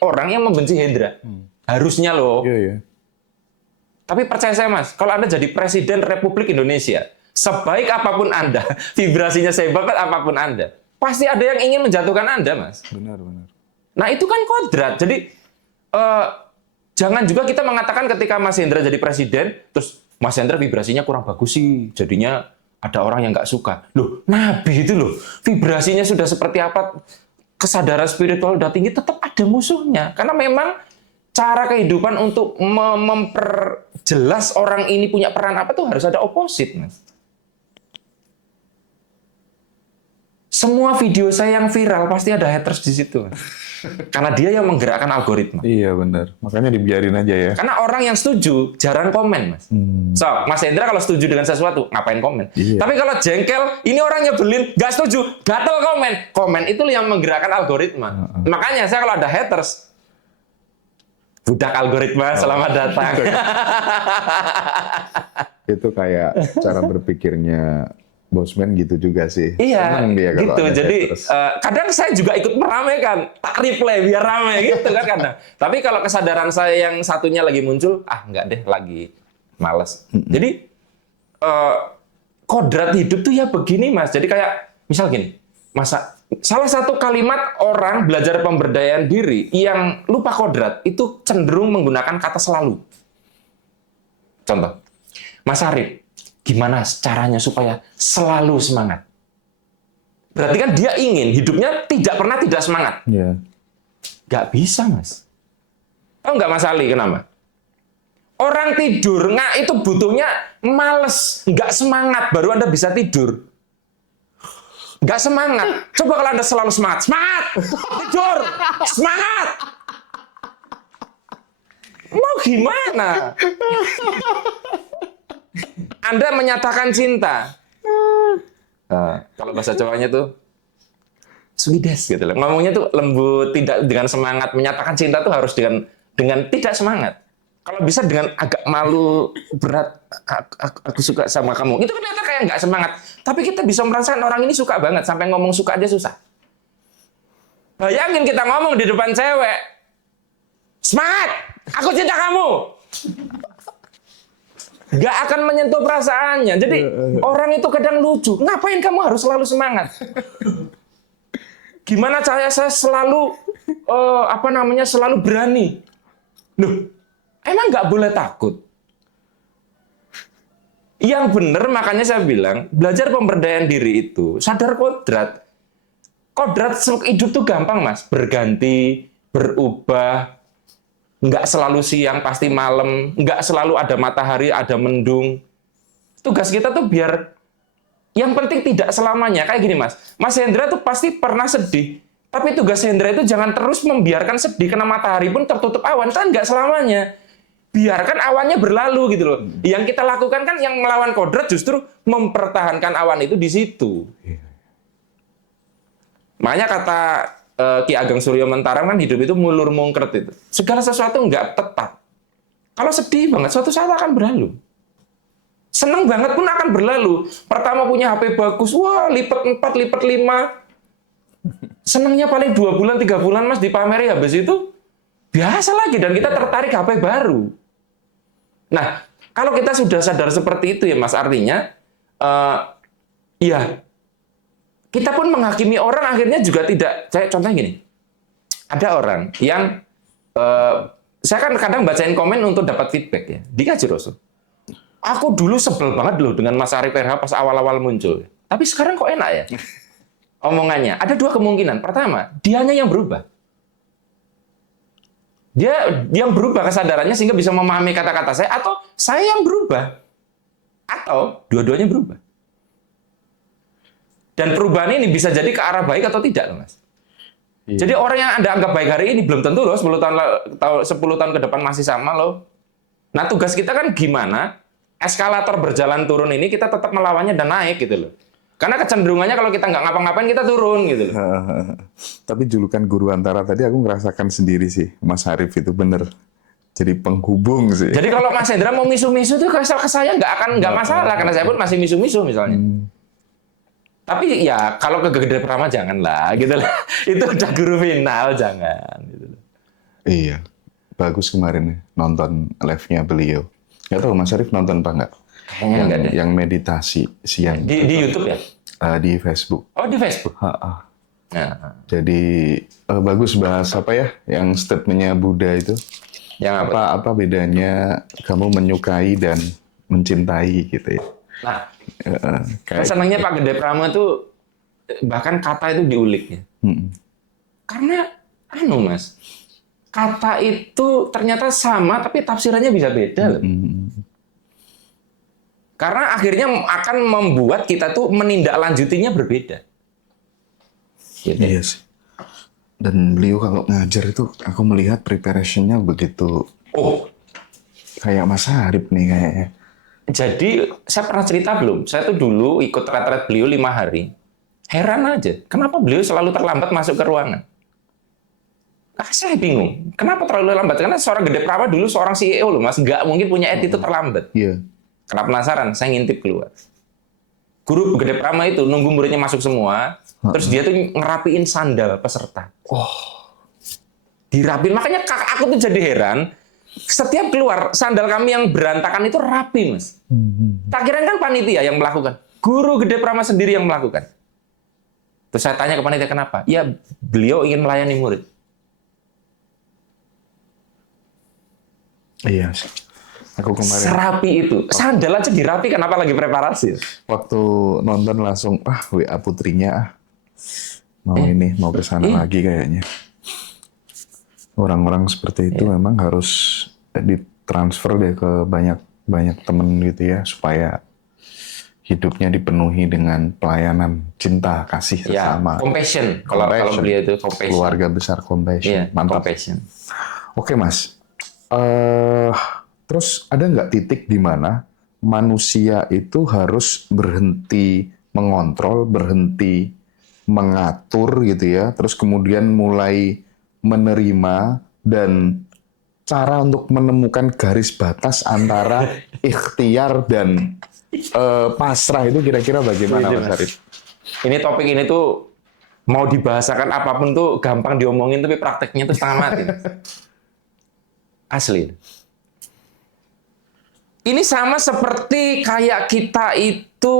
orang yang membenci Hendra. Harusnya loh. Iya. Tapi percaya saya Mas, kalau Anda jadi Presiden Republik Indonesia, sebaik apapun Anda, vibrasinya sehebat apapun Anda, pasti ada yang ingin menjatuhkan Anda, Mas. Benar. Nah, itu kan kodrat. Jadi, jangan juga kita mengatakan ketika Mas Hendra jadi presiden, terus Mas Hendra vibrasinya kurang bagus sih, jadinya ada orang yang nggak suka. Loh, Nabi itu loh, vibrasinya sudah seperti apa, kesadaran spiritual udah tinggi, tetap ada musuhnya. Karena memang cara kehidupan untuk memperjelas orang ini punya peran apa tuh harus ada oposit, Mas. Semua video saya yang viral pasti ada haters di situ. Karena dia yang menggerakkan algoritma. Iya benar. Makanya dibiarin aja ya. Karena orang yang setuju jarang komen, Mas. So, Mas Hendra kalau setuju dengan sesuatu, ngapain komen? Iya. Tapi kalau jengkel, ini orang nyebelin, nggak setuju, gatel komen. Komen itu yang menggerakkan algoritma. Makanya saya kalau ada haters, budak algoritma, selamat datang. Itu kayak cara berpikirnya Bosman gitu juga sih. Iya, Senang dia kalau gitu. ada Jadi haters. kadang saya juga ikut meramaikan, tak reply biar ramai gitu kan kadang. Tapi kalau kesadaran saya yang satunya lagi muncul, enggak deh, lagi males. Jadi kodrat hidup tuh ya begini Mas. Jadi kayak misal gini, salah satu kalimat orang belajar pemberdayaan diri yang lupa kodrat itu cenderung menggunakan kata selalu. Contoh, Mas Arif, gimana caranya supaya selalu semangat? Berarti kan dia ingin hidupnya tidak pernah tidak semangat. Iya. Nggak bisa, Mas. Tahu nggak Mas Ali kenapa? Orang tidur itu butuhnya males, nggak semangat, baru Anda bisa tidur. Nggak semangat. Coba kalau Anda selalu semangat. Semangat! Tidur! Semangat! Mau gimana? Anda menyatakan cinta. Kalau bahasa Jawanya tuh suides gitu loh. Ngomongnya tuh lembut, tidak dengan semangat. Menyatakan cinta tuh harus dengan tidak semangat. Kalau bisa dengan agak malu, berat, aku suka sama kamu. Itu ternyata kayak nggak semangat. Tapi kita bisa merasakan orang ini suka banget. Sampai ngomong suka aja susah. Bayangin kita ngomong di depan cewek. Semangat! Aku cinta kamu! Nggak akan menyentuh perasaannya. Jadi orang itu kadang lucu. Ngapain kamu harus selalu semangat? Gimana saya selalu selalu berani? Loh, emang nggak boleh takut? Yang benar makanya saya bilang belajar pemberdayaan diri itu sadar kodrat. Kodrat hidup tuh gampang Mas, berganti, berubah. Nggak selalu siang, pasti malam. Nggak selalu ada matahari, ada mendung. Tugas kita tuh biar, yang penting tidak selamanya. Kayak gini, Mas. Mas Hendra tuh pasti pernah sedih. Tapi tugas Hendra itu jangan terus membiarkan sedih, karena matahari pun tertutup awan. Kan nggak selamanya. Biarkan awannya berlalu gitu loh. Yang kita lakukan kan yang melawan kodrat justru mempertahankan awan itu di situ. Makanya kata Ki Ageng Suryo Mentaram kan hidup itu mulur mungkret itu. Segala sesuatu nggak tetap. Kalau sedih banget, suatu saat akan berlalu. Seneng banget pun akan berlalu. Pertama punya HP bagus, wah lipat 4, lipat 5. Senengnya paling 2 bulan, 3 bulan Mas dipameri, habis itu biasa lagi dan kita tertarik HP baru. Nah, kalau kita sudah sadar seperti itu ya Mas, artinya ya kita pun menghakimi orang akhirnya juga tidak. Saya contohnya gini, ada orang yang saya kan kadang bacain komen untuk dapat feedback ya. Di Ngaji Rasul. Aku dulu sebel banget loh dengan Mas Arif RH pas awal-awal muncul. Tapi sekarang kok enak ya? Omongannya. Ada dua kemungkinan. Pertama, dianya yang berubah. Dia yang berubah kesadarannya sehingga bisa memahami kata-kata saya, atau saya yang berubah. Atau dua-duanya berubah. Dan perubahan ini bisa jadi ke arah baik atau tidak, Mas. Iya. Jadi orang yang Anda anggap baik hari ini belum tentu loh 10 tahun ke depan masih sama loh. Nah, tugas kita kan gimana eskalator berjalan turun ini kita tetap melawannya dan naik gitu loh. Karena kecenderungannya kalau kita nggak ngapa-ngapain kita turun gitu loh. Tapi julukan guru antara tadi aku ngerasakan sendiri sih, Mas Arif itu bener. Jadi penghubung sih. Jadi kalau Mas Hendra mau misu-misu tuh ke saya nggak masalah karena saya pun masih misu-misu misalnya. Tapi ya kalau ke Gede Prama janganlah gitu lah. Itu udah guru final jangan gitu loh. Iya, bagus kemarin nonton live-nya beliau. Nggak tahu Mas Arif nonton apa nggak? Kayaknya nggak deh. Yang meditasi siang. Di YouTube ya? Di Facebook. Oh, di Facebook. Ha-ha. Nah, Jadi bagus bahas apa ya? Yang statementnya Buddha itu. yang apa? Apa bedanya kamu menyukai dan mencintai gitu ya? Nah, Kayak senangnya Pak Gede Prama tuh bahkan kata itu diuliknya. Karena Mas, kata itu ternyata sama tapi tafsirannya bisa beda loh. Karena akhirnya akan membuat kita tuh menindaklanjutinya berbeda. Gitu. Iya sih. Dan beliau kalau ngajar itu aku melihat preparation-nya begitu Oh, kayak Mas Arif nih kayaknya. jadi saya pernah cerita belum? Saya tuh dulu ikut retret beliau 5 hari. Heran aja, kenapa beliau selalu terlambat masuk ke ruangan? Saya bingung, kenapa terlalu lambat? Karena seorang Gede Prama dulu seorang CEO loh, Mas. Nggak mungkin punya attitude terlambat. Iya. Karena penasaran, saya ngintip keluar. Guru Gede Prama itu nunggu muridnya masuk semua, terus dia tuh ngerapiin sandal peserta. Dirapiin, makanya aku tuh jadi heran, setiap keluar sandal kami yang berantakan itu rapi, Mas. Tak kira kan panitia yang melakukan. Guru Gede Prama sendiri yang melakukan. Terus saya tanya ke panitia kenapa? Ya, beliau ingin melayani murid. Iya sih. Aku kemarin Serapi itu. Sandal aja dirapikan, apalagi preparasi. waktu nonton langsung WA putrinya mau ke sana lagi kayaknya. Orang-orang seperti itu memang harus ditransfer deh ke banyak temen gitu ya supaya hidupnya dipenuhi dengan pelayanan, cinta, kasih Ya, sesama. compassion. Kalau beliau itu compassion. Keluarga besar compassion. Iya, Mantap. compassion. Oke Mas. Terus ada nggak titik di mana manusia itu harus berhenti mengontrol, berhenti mengatur gitu ya, terus kemudian mulai menerima dan cara untuk menemukan garis batas antara ikhtiar dan pasrah itu kira-kira bagaimana Setuju, Mas Mas. Arif? Ini topik ini tuh mau dibahasakan apapun tuh gampang diomongin, tapi prakteknya tuh setengah mati. Asli. Ini sama seperti kayak kita itu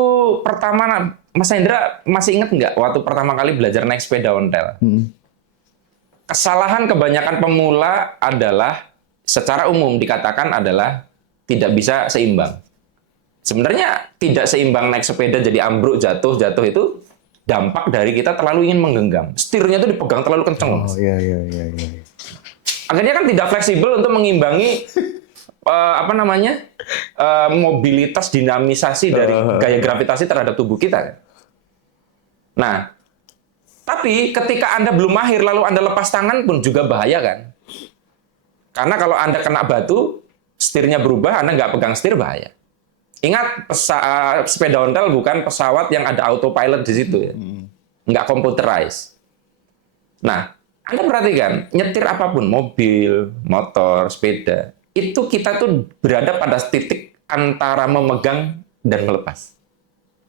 pertama, Mas Hendra masih ingat nggak waktu pertama kali belajar naik sepeda ontel? Kesalahan kebanyakan pemula adalah secara umum dikatakan adalah tidak bisa seimbang. Sebenarnya tidak seimbang naik sepeda jadi ambruk jatuh itu dampak dari kita terlalu ingin menggenggam. Setirnya itu dipegang terlalu kenceng. Oh iya. Akhirnya kan tidak fleksibel untuk mengimbangi mobilitas dinamisasi dari gaya gravitasi terhadap tubuh kita. Nah, tapi ketika Anda belum mahir lalu Anda lepas tangan pun juga bahaya kan? Karena kalau Anda kena batu, setirnya berubah, Anda nggak pegang setir bahaya. Ingat, sepeda ontel bukan pesawat yang ada autopilot di situ ya. Nggak computerized. Nah, Anda perhatikan, nyetir apapun, mobil, motor, sepeda, itu kita tuh berada pada titik antara memegang dan melepas.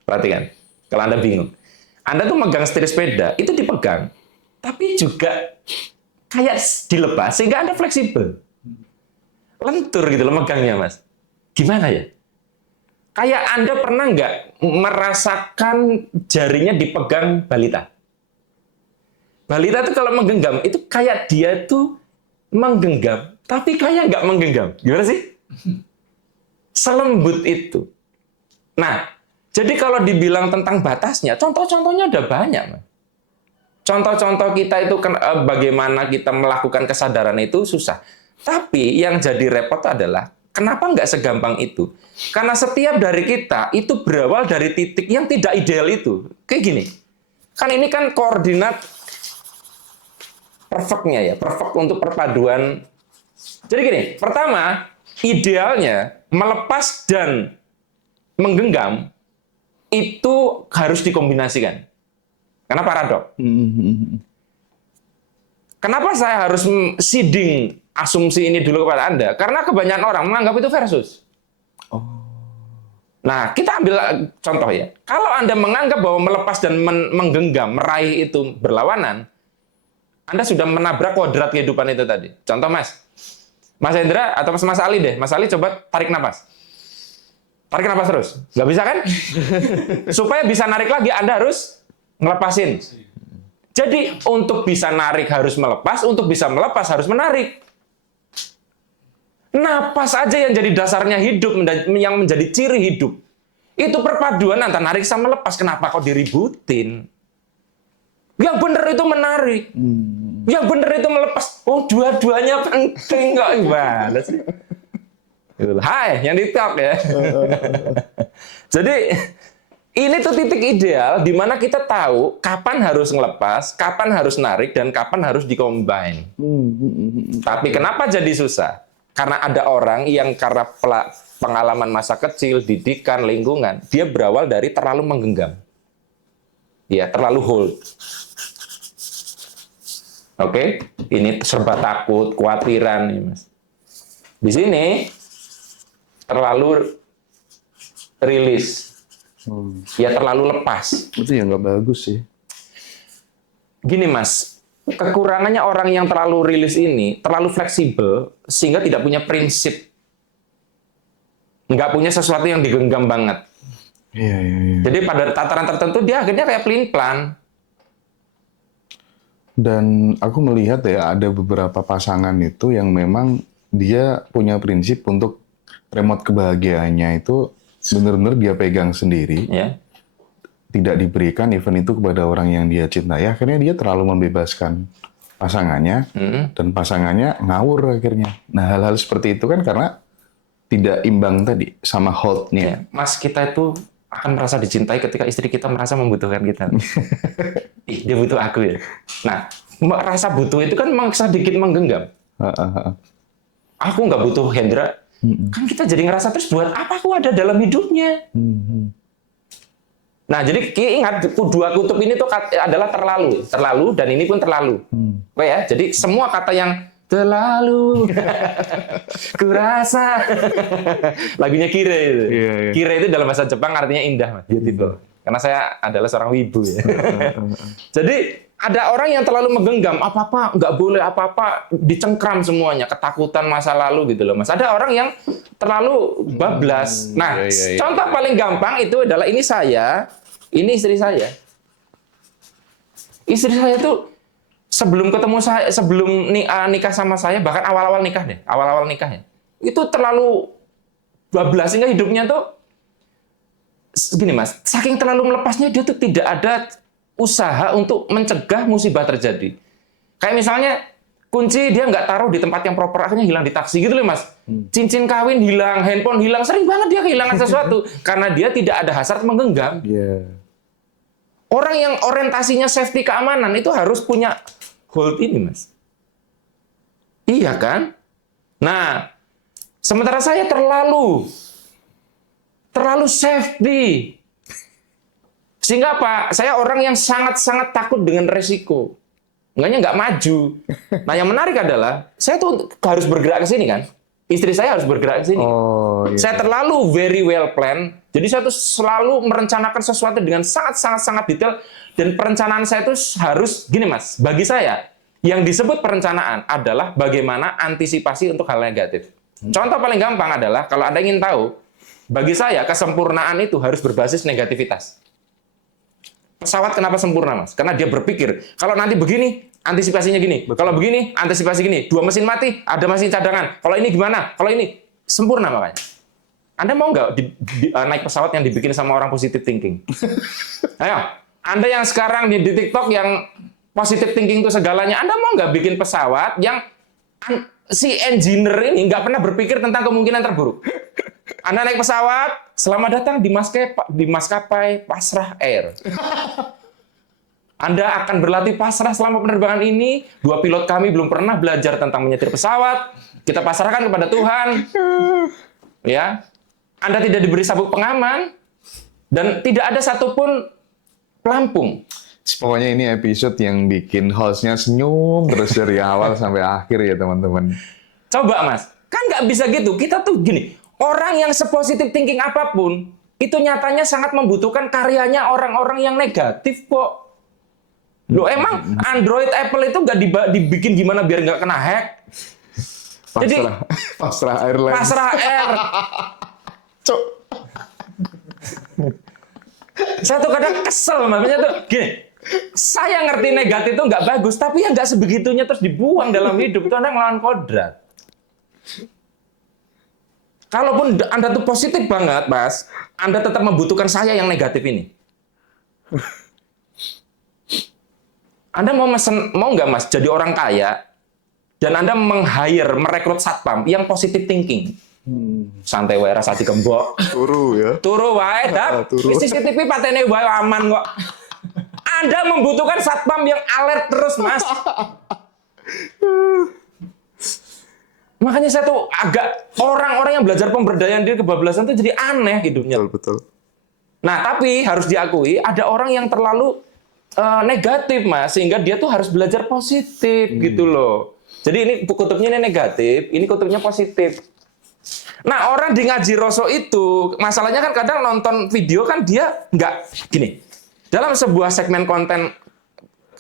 Perhatikan, kalau Anda bingung. Anda tuh megang setir sepeda, itu dipegang. Tapi juga kayak dilepas, sehingga Anda fleksibel. Lentur gitu loh megangnya, Mas. Gimana ya? Kayak Anda pernah nggak merasakan jarinya dipegang balita? Balita itu kalau menggenggam, itu kayak dia tuh menggenggam tapi kayak nggak menggenggam. Gimana sih? Selembut itu. Nah, jadi kalau dibilang tentang batasnya, contoh-contohnya ada banyak. Mas. Contoh-contoh kita itu bagaimana kita melakukan kesadaran itu susah. Tapi yang jadi repot adalah kenapa nggak segampang itu? Karena setiap dari kita itu berawal dari titik yang tidak ideal itu. Kayak gini. Kan ini kan koordinat perfectnya ya, perfect untuk perpaduan. Jadi gini, pertama, idealnya melepas dan menggenggam itu harus dikombinasikan. Karena paradok. Kenapa saya harus seeding asumsi ini dulu kepada Anda? Karena kebanyakan orang menganggap itu versus. Nah, kita ambil contoh ya. Kalau Anda menganggap bahwa melepas dan menggenggam, meraih itu berlawanan, Anda sudah menabrak kodrat kehidupan itu tadi. Contoh Mas Hendra atau Mas Ali deh. Mas Ali coba tarik napas. Tarik napas terus. Nggak bisa kan? Supaya bisa narik lagi, Anda harus ngelepasin. Jadi untuk bisa narik harus melepas, untuk bisa melepas harus menarik. Napas aja yang jadi dasarnya hidup, yang menjadi ciri hidup. Itu perpaduan antara narik sama lepas. Kenapa kok diributin? Yang benar itu menarik. Yang benar itu melepas. Oh, dua-duanya penting kok. Gimana sih? Hai, yang di talk ya. Jadi, ini tuh titik ideal di mana kita tahu kapan harus ngelepas, kapan harus narik, dan kapan harus dikombine. Tapi kenapa jadi susah? Karena ada orang yang karena pengalaman masa kecil, didikan, lingkungan, dia berawal dari terlalu menggenggam. Ya, terlalu hold. Oke, ini serba takut, khawatiran nih, Mas. Di sini terlalu rilis. Ya terlalu lepas. Itu ya nggak bagus sih. Gini Mas, kekurangannya orang yang terlalu rilis ini, terlalu fleksibel, sehingga tidak punya prinsip. Nggak punya sesuatu yang digenggam banget. Iya. Jadi pada tataran tertentu dia akhirnya kayak pelin-pelan. Dan aku melihat ya ada beberapa pasangan itu yang memang dia punya prinsip untuk remote kebahagiaannya itu benar-benar dia pegang sendiri. Ya. Tidak diberikan event itu kepada orang yang dia cintai. Akhirnya dia terlalu membebaskan pasangannya dan pasangannya ngawur akhirnya. Nah, hal-hal seperti itu kan karena tidak imbang tadi sama hold-nya. Ya. Mas, kita itu akan merasa dicintai ketika istri kita merasa membutuhkan kita. Ih, dia butuh aku ya. Nah, rasa butuh itu kan memang sedikit menggenggam. Aku nggak butuh Hendra. Kan kita jadi ngerasa terus buat apa aku ada dalam hidupnya. Nah, jadi ingat dua kutub ini tuh adalah terlalu dan ini pun terlalu. Oke ya, jadi semua kata yang terlalu, kurasa, lagunya Kire itu. Iya. Kire itu dalam bahasa Jepang artinya indah, Mas. Beautiful. Karena saya adalah seorang wibu ya. Jadi ada orang yang terlalu menggenggam apa-apa, nggak boleh apa-apa, dicengkram semuanya, ketakutan masa lalu gitu loh, Mas. Ada orang yang terlalu bablas. Nah, Iya. contoh paling gampang itu adalah ini saya, ini istri saya. Istri saya tuh sebelum ketemu saya, sebelum nikah sama saya, bahkan awal-awal nikah deh, awal-awal nikahnya, itu terlalu bablas sehingga hidupnya tuh gini, Mas, saking terlalu melepasnya dia tuh tidak ada usaha untuk mencegah musibah terjadi. Kayak misalnya kunci dia nggak taruh di tempat yang proper, akhirnya hilang di taksi gitu loh, Mas. Cincin kawin hilang, handphone hilang, sering banget dia kehilangan sesuatu karena dia tidak ada hasrat menggenggam. Orang yang orientasinya safety keamanan itu harus punya hold ini, Mas. Iya kan? Nah, sementara saya terlalu safety. Sehingga apa? Saya orang yang sangat-sangat takut dengan resiko. Makanya nggak maju. Nah, yang menarik adalah, saya tuh harus bergerak ke sini kan. Istri saya harus bergerak ke sini. Iya. Saya terlalu very well plan. Jadi saya tuh selalu merencanakan sesuatu dengan sangat-sangat detail. Dan perencanaan saya tuh harus, gini Mas, bagi saya, yang disebut perencanaan adalah bagaimana antisipasi untuk hal negatif. Contoh paling gampang adalah, kalau Anda ingin tahu, bagi saya kesempurnaan itu harus berbasis negativitas. Pesawat kenapa sempurna, Mas? Karena dia berpikir, kalau nanti begini, antisipasinya gini. Kalau begini, antisipasi gini. 2 mesin mati, ada mesin cadangan. Kalau ini gimana? Kalau ini sempurna makanya. Anda mau nggak naik pesawat yang dibikin sama orang positive thinking? Ayo, Anda yang sekarang di TikTok yang positive thinking itu segalanya, Anda mau nggak bikin pesawat yang si engineer ini nggak pernah berpikir tentang kemungkinan terburuk? Anda naik pesawat, selamat datang di maskapai Pasrah Air. Anda akan berlatih pasrah selama penerbangan ini. 2 pilot kami belum pernah belajar tentang menyetir pesawat. Kita pasrahkan kepada Tuhan. Ya, Anda tidak diberi sabuk pengaman dan tidak ada satupun pelampung. Pokoknya ini episode yang bikin hostnya senyum terus dari awal sampai akhir ya teman-teman. Coba Mas, kan nggak bisa gitu. Kita tuh gini, orang yang sepositif thinking apapun, itu nyatanya sangat membutuhkan karyanya orang-orang yang negatif kok. Loh emang Android Apple itu nggak dibikin gimana biar nggak kena hack? Jadi Pasrah Airlines. Pasrah Air. Cok. Saya tuh kadang kesel, makanya tuh gini. Saya ngerti negatif itu nggak bagus, tapi ya nggak sebegitunya terus dibuang dalam hidup. Itu Anda ngelawan kodrat. Kalaupun Anda tuh positif banget, Mas, Anda tetap membutuhkan saya yang negatif ini. Anda mau nggak Mas jadi orang kaya dan Anda merekrut satpam yang positive thinking. Santai wae rasa digembok. Turu ya. Turu wae dak. Turu. CCTV patene wae aman kok. Anda membutuhkan satpam yang alert terus, Mas. Makanya saya tuh agak orang-orang yang belajar pemberdayaan diri kebablasan tuh jadi aneh hidupnya. Betul. Nah, tapi harus diakui ada orang yang terlalu negatif, Mas, sehingga dia tuh harus belajar positif gitu loh. Jadi ini kutubnya ini negatif, ini kutubnya positif. Nah, orang di Ngaji Roso itu, masalahnya kan kadang nonton video kan dia nggak gini. Dalam sebuah segmen konten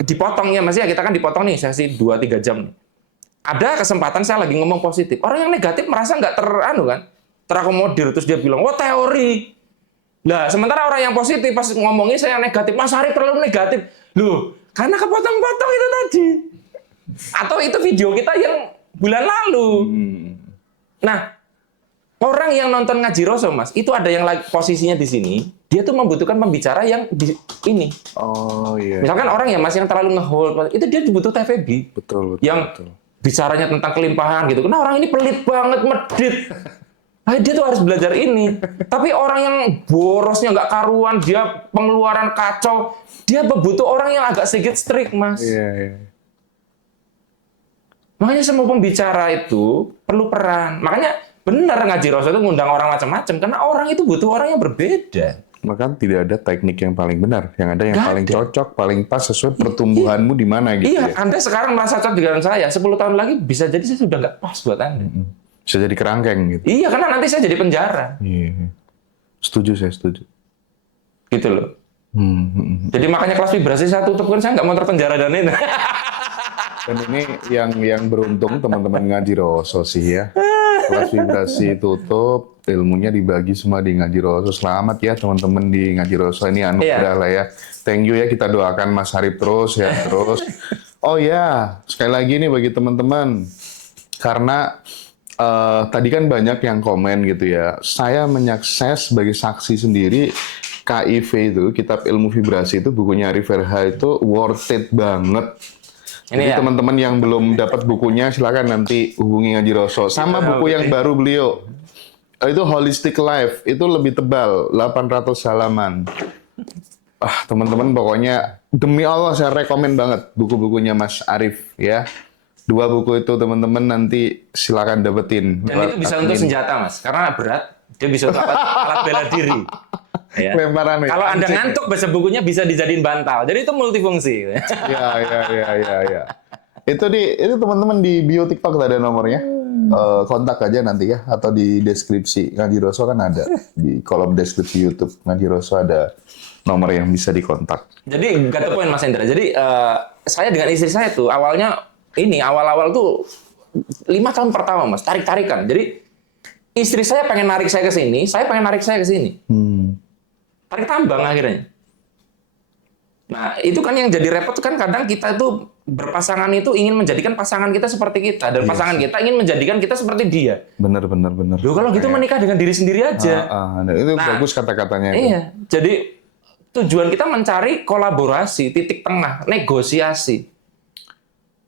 dipotongnya, Mas ya, kita kan dipotong nih sesi 2-3 jam nih. Ada kesempatan saya lagi ngomong positif. Orang yang negatif merasa nggak terakomodir, terus dia bilang, "Oh, teori." Nah, sementara orang yang positif pas ngomongin saya yang negatif, Mas Arif terlalu negatif. Loh, karena kepotong-potong itu tadi. Atau itu video kita yang bulan lalu. Nah, orang yang nonton Ngaji Roso, Mas, itu ada yang posisinya di sini, dia tuh membutuhkan pembicara yang di ini. Oh iya. Misalkan orang ya, Mas, yang terlalu nge-hold, itu dia butuh TVB. Betul. Yang bicaranya tentang kelimpahan gitu. Karena orang ini pelit banget, medit. Dia tuh harus belajar ini. Tapi orang yang borosnya nggak karuan, dia pengeluaran kacau, dia butuh orang yang agak sedikit strict, Mas. Iya. Makanya semua pembicara itu perlu peran. Makanya benar Ngaji Roso itu ngundang orang macam-macam, karena orang itu butuh orang yang berbeda. Maka tidak ada teknik yang paling benar, yang ada yang Nggak paling ada. cocok, paling pas sesuai pertumbuhanmu di mana gitu Iya, ya. Anda sekarang merasa cocok dengan saya, 10 tahun lagi bisa jadi saya sudah nggak pas buat Anda. Bisa jadi kerangkeng gitu. Iya, karena nanti saya jadi penjara. Iya. Saya setuju. Gitu loh. Jadi makanya kelas vibrasi saya tutup, kan saya nggak mau terpenjara dan itu. Dan ini yang beruntung teman-teman Ngaji Roso sih ya. Kelas vibrasi tutup, ilmunya dibagi semua di Ngaji Roso. Selamat ya teman-teman di Ngaji Roso, ini anugerah lah ya. Thank you ya, kita doakan Mas Arif terus ya terus. Oh ya, sekali lagi nih bagi teman-teman, karena tadi kan banyak yang komen gitu ya. Saya sebagai saksi sendiri, KIV itu, Kitab Ilmu Vibrasi itu, bukunya Arif RH itu worth it banget. Jadi Ini ya. teman-teman yang belum dapat bukunya silakan nanti hubungi Ngaji Roso. Sama buku yang baru beliau itu Holistic Life, itu lebih tebal, 800 halaman. Teman-teman pokoknya demi Allah saya rekomen banget buku-bukunya Mas Arif ya. 2 buku itu teman-teman nanti silakan dapetin. Dan itu bisa untuk senjata, Mas. Karena berat, dia bisa untuk alat bela diri. Ya. Lemparan ya. Kalau Anda ngantuk, baca bukunya bisa dijadiin bantal. Jadi itu multifungsi. Ya. Itu teman-teman di bio TikTok ada nomornya. Kontak aja nanti ya, atau di deskripsi Ngaji Roso kan ada di kolom deskripsi YouTube Ngaji Roso ada nomor yang bisa dikontak. Jadi nggak poin Mas Hendra. Jadi saya dengan istri saya tuh awal-awal tuh 5 tahun pertama Mas, tarik-tarikan. Jadi istri saya pengen narik saya ke sini, saya pengen narik saya ke sini. Tarik tambang akhirnya. Nah, itu kan yang jadi repot kan kadang kita itu berpasangan itu ingin menjadikan pasangan kita seperti kita, dan Iya pasangan kita ingin menjadikan kita seperti dia. Bener. Loh, kalau gitu menikah dengan diri sendiri aja. Nah, itu bagus kata-katanya itu. Iya, jadi tujuan kita mencari kolaborasi, titik tengah, negosiasi.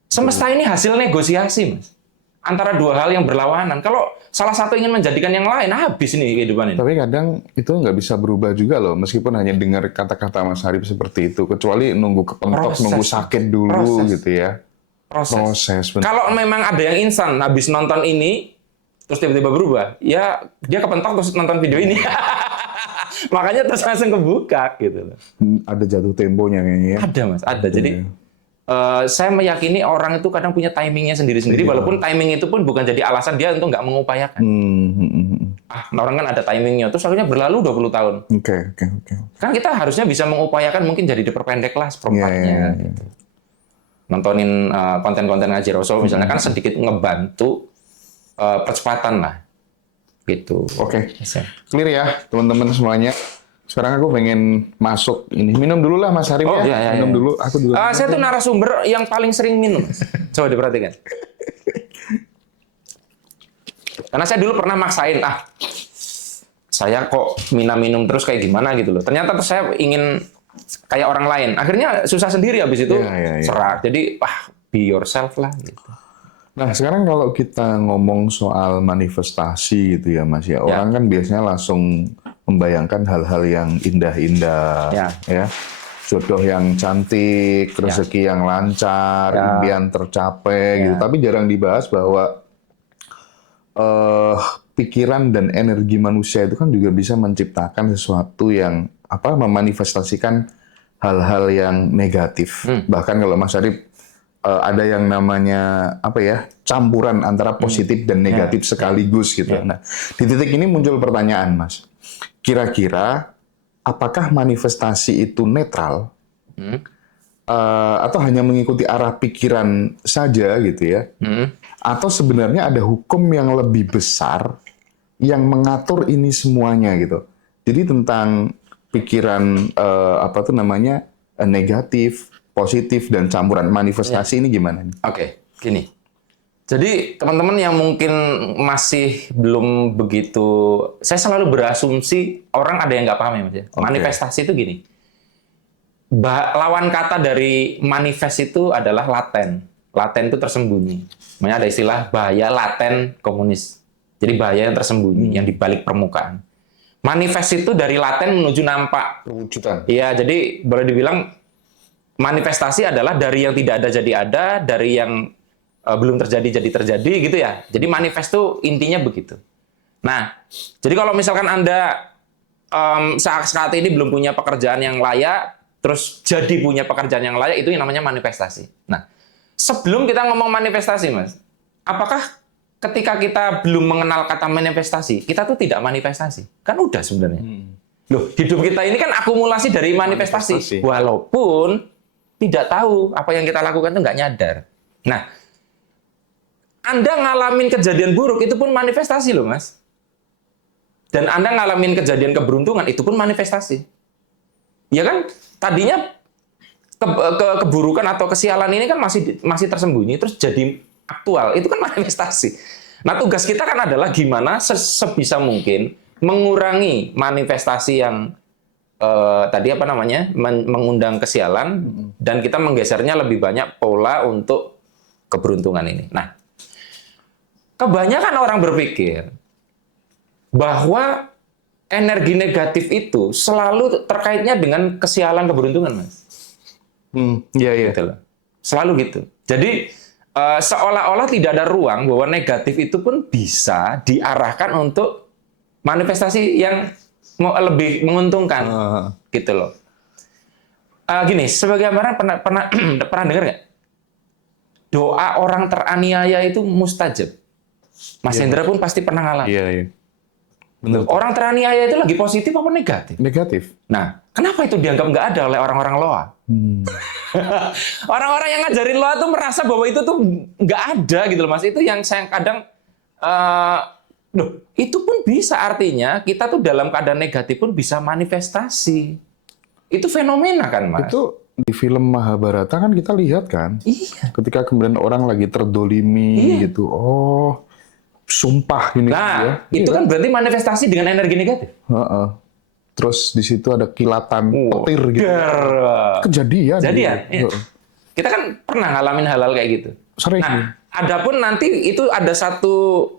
Semesta ini hasil negosiasi, Mas. Antara dua hal yang berlawanan. Kalau salah satu ingin menjadikan yang lain, habis nih kehidupan ini. Tapi kadang itu nggak bisa berubah juga loh, meskipun hanya dengar kata-kata Mas Arif seperti itu, kecuali nunggu kepentok, Proses. nunggu sakit dulu Proses. gitu ya. Proses, bener. Kalau memang ada yang instan, habis nonton ini, terus tiba-tiba berubah, ya dia kepentok terus nonton video ini. Makanya terus langsung kebuka gitu loh. Ada jatuh temponya kayaknya ya. Ada, Mas, ada. Jadi saya meyakini orang itu kadang punya timingnya sendiri-sendiri, walaupun timing itu pun bukan jadi alasan dia untuk nggak mengupayakan. Orang kan ada timingnya, terus akhirnya berlalu 20 tahun. Oke. Kan kita harusnya bisa mengupayakan mungkin jadi diperpendek lah seperempatnya. Iya. Gitu. Nontonin konten-konten ngaji Rasul misalnya kan sedikit ngebantu percepatan lah. Gitu. Oke. Clear ya teman-teman semuanya. Sekarang aku pengen masuk ini. Minum dulu lah Mas Arif ya. Iya. Minum dulu. Aku juga. Saya tuh narasumber yang paling sering minum. Coba diperhatikan. Karena saya dulu pernah maksain, saya kok minum terus kayak gimana gitu loh. Ternyata terus saya ingin kayak orang lain. Akhirnya susah sendiri habis itu. Iya. Serak. Jadi, be yourself lah gitu. Nah, sekarang kalau kita ngomong soal manifestasi gitu ya Mas ya. Orang kan biasanya langsung membayangkan hal-hal yang indah-indah ya. Jodoh yang cantik, rezeki yang lancar, impian tercapai gitu. Tapi jarang dibahas bahwa pikiran dan energi manusia itu kan juga bisa menciptakan sesuatu yang memanifestasikan hal-hal yang negatif. Bahkan kalau Mas Arif ada yang namanya campuran antara positif dan negatif sekaligus gitu. Nah, di titik ini muncul pertanyaan, Mas. Kira-kira apakah manifestasi itu netral atau hanya mengikuti arah pikiran saja gitu ya? Atau sebenarnya ada hukum yang lebih besar yang mengatur ini semuanya gitu. Jadi tentang pikiran negatif, positif dan campuran manifestasi ini gimana nih? Oke, gini. Jadi teman-teman yang mungkin masih belum begitu, saya selalu berasumsi orang ada yang nggak paham ya Mas ya. Manifestasi itu gini. Lawan kata dari manifest itu adalah laten. Laten itu tersembunyi. Makanya ada istilah bahaya laten komunis. Jadi bahaya yang tersembunyi, yang di balik permukaan. Manifest itu dari laten menuju nampak. Perwujudan. Iya, jadi boleh dibilang manifestasi adalah dari yang tidak ada jadi ada, dari yang belum terjadi jadi terjadi gitu ya. Jadi manifest itu intinya begitu. Nah, jadi kalau misalkan Anda saat ini belum punya pekerjaan yang layak, terus jadi punya pekerjaan yang layak, itu yang namanya manifestasi. Nah, sebelum kita ngomong manifestasi, Mas, apakah ketika kita belum mengenal kata manifestasi, kita tuh tidak manifestasi? Kan udah sebenarnya. Loh, hidup kita ini kan akumulasi dari manifestasi. Walaupun tidak tahu apa yang kita lakukan itu nggak nyadar. Nah, Anda ngalamin kejadian buruk itu pun manifestasi loh, Mas. Dan Anda ngalamin kejadian keberuntungan itu pun manifestasi. Ya kan? Tadinya keburukan atau kesialan ini kan masih tersembunyi terus jadi aktual. Itu kan manifestasi. Nah, tugas kita kan adalah gimana sebisa mungkin mengurangi manifestasi yang mengundang kesialan dan kita menggesernya lebih banyak pola untuk keberuntungan ini. Nah, kebanyakan orang berpikir bahwa energi negatif itu selalu terkaitnya dengan kesialan keberuntungan, Mas. Iya. Gitu loh. Selalu gitu. Jadi seolah-olah tidak ada ruang bahwa negatif itu pun bisa diarahkan untuk manifestasi yang lebih menguntungkan, gitu loh. Gini, sebagai gambaran pernah dengar nggak? Doa orang teraniaya itu mustajab. Mas Hendra pun pasti pernah ngalamin. Iya. Benar. Orang teraniaya itu lagi positif apa negatif? Negatif. Nah, kenapa itu dianggap nggak ada oleh orang-orang Loa? Orang-orang yang ngajarin Loa tuh merasa bahwa itu tuh nggak ada gitu loh, Mas. Itu yang saya kadang itu pun bisa, artinya kita tuh dalam keadaan negatif pun bisa manifestasi. Itu fenomena kan, Mas? Itu di film Mahabharata kan kita lihat kan, Iya. ketika kemudian orang lagi terdolimi gitu, oh sumpah ini ya. Nah, itu kan berarti manifestasi dengan energi negatif. Heeh. Terus di situ ada kilatan petir gitu. Dar. Kejadian. Jadian. gitu. Iya. Heeh. Kita kan pernah ngalamin hal-hal kayak gitu. Sering. Nah, adapun nanti itu ada satu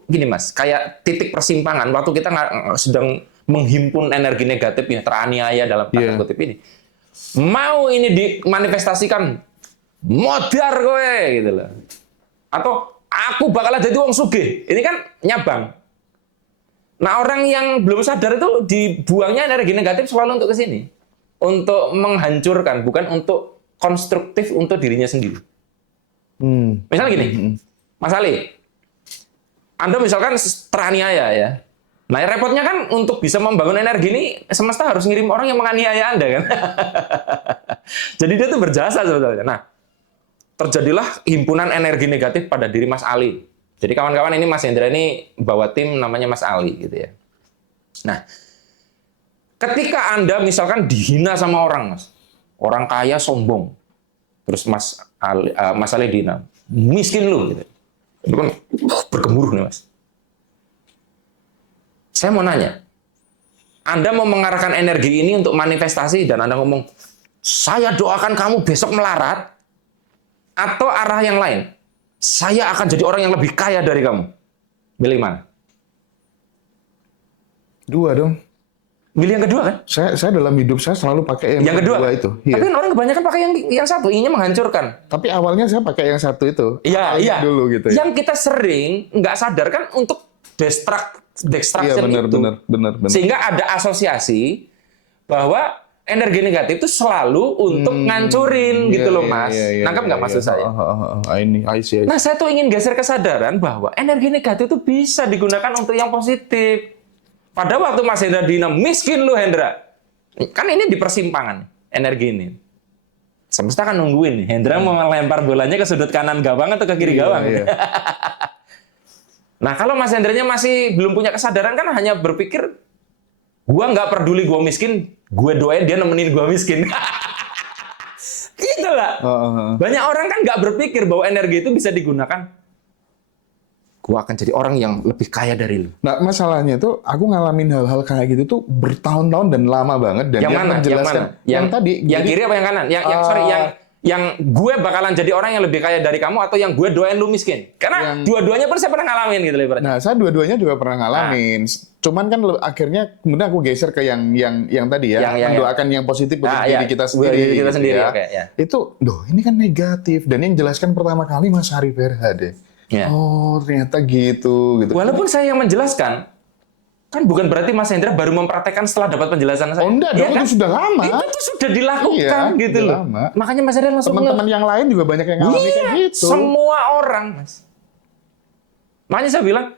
gini Mas, kayak titik persimpangan waktu kita sedang menghimpun energi negatif ya, teraniaya dalam tanda Iya. kutip ini. Mau ini dimanifestasikan modar kowe gitu loh. Atau aku bakal jadi wong sugih. Ini kan nyabang. Nah, orang yang belum sadar itu dibuangnya energi negatif selalu untuk ke sini. Untuk menghancurkan, bukan untuk konstruktif untuk dirinya sendiri. Misalnya gini, Mas Ali, Anda misalkan teraniaya ya. Nah, repotnya kan untuk bisa membangun energi ini, semesta harus ngirim orang yang menganiaya Anda kan. Jadi dia tuh berjasa sebetulnya. Nah, terjadilah himpunan energi negatif pada diri Mas Ali. Jadi kawan-kawan ini Mas Hendra ini bawa tim namanya Mas Ali gitu ya. Nah, ketika Anda misalkan dihina sama orang, Mas. Orang kaya sombong. Terus Mas Ali dihina, miskin lu gitu. Itu kan bergemuruh nih Mas. Saya mau nanya, Anda mau mengarahkan energi ini untuk manifestasi dan Anda ngomong, saya doakan kamu besok melarat, atau arah yang lain, saya akan jadi orang yang lebih kaya dari kamu. Milih mana? Dua dong. Milih yang kedua kan? Saya dalam hidup saya selalu pakai yang kedua itu. Iya. Tapi kan orang kebanyakan pakai yang satu, inginnya menghancurkan. Tapi awalnya saya pakai yang satu itu. Iya, iya. Dulu gitu ya. Yang kita sering nggak sadar kan untuk destruction Iya, itu. benar. Sehingga ada asosiasi bahwa energi negatif itu selalu untuk ngancurin gitu loh Mas. Nangkap nggak maksud saya? Ini, I see. Nah, saya tuh ingin geser kesadaran bahwa energi negatif itu bisa digunakan untuk yang positif. Pada waktu Mas Hendra dina, miskin lu Hendra. Kan ini di persimpangan energi ini. Semesta kan nungguin nih. Hendra mau melempar bolanya ke sudut kanan gawang atau ke kiri gawang. Iya. Nah, kalau Mas Hendranya masih belum punya kesadaran kan hanya berpikir, gua nggak peduli gua miskin, gue doain dia nemenin gua miskin. Gitu lah. Banyak orang kan nggak berpikir bahwa energi itu bisa digunakan. Gua akan jadi orang yang lebih kaya dari lu. Nah, masalahnya tuh aku ngalamin hal-hal kayak gitu tuh bertahun-tahun dan lama banget dan Yang dia mana? menjelaskan yang tadi. Yang jadi, kiri apa yang kanan? Yang gue bakalan jadi orang yang lebih kaya dari kamu atau yang gue doain lu miskin? Karena dua-duanya pun saya pernah ngalamin gitu loh. Nah, saya dua-duanya juga pernah ngalamin. Cuman kan akhirnya kemudian aku geser ke yang tadi ya, mendoakan yang positif untuk diri kita sendiri. Diri kita sendiri ya. Okay, ya. Itu, ini kan negatif dan yang jelaskan pertama kali Mas Arif Erhad. Ya. Oh, ternyata gitu. Walaupun saya yang menjelaskan, kan bukan berarti Mas Hendra baru mempraktekkan setelah dapat penjelasan saya. Oh enggak dong, kan? itu sudah lama. Itu tuh sudah dilakukan gitu loh. Lama. Makanya Mas Hendra langsung teman-teman yang lain juga banyak yang ngalamin kayak gitu. Semua orang, Mas. Makanya saya bilang,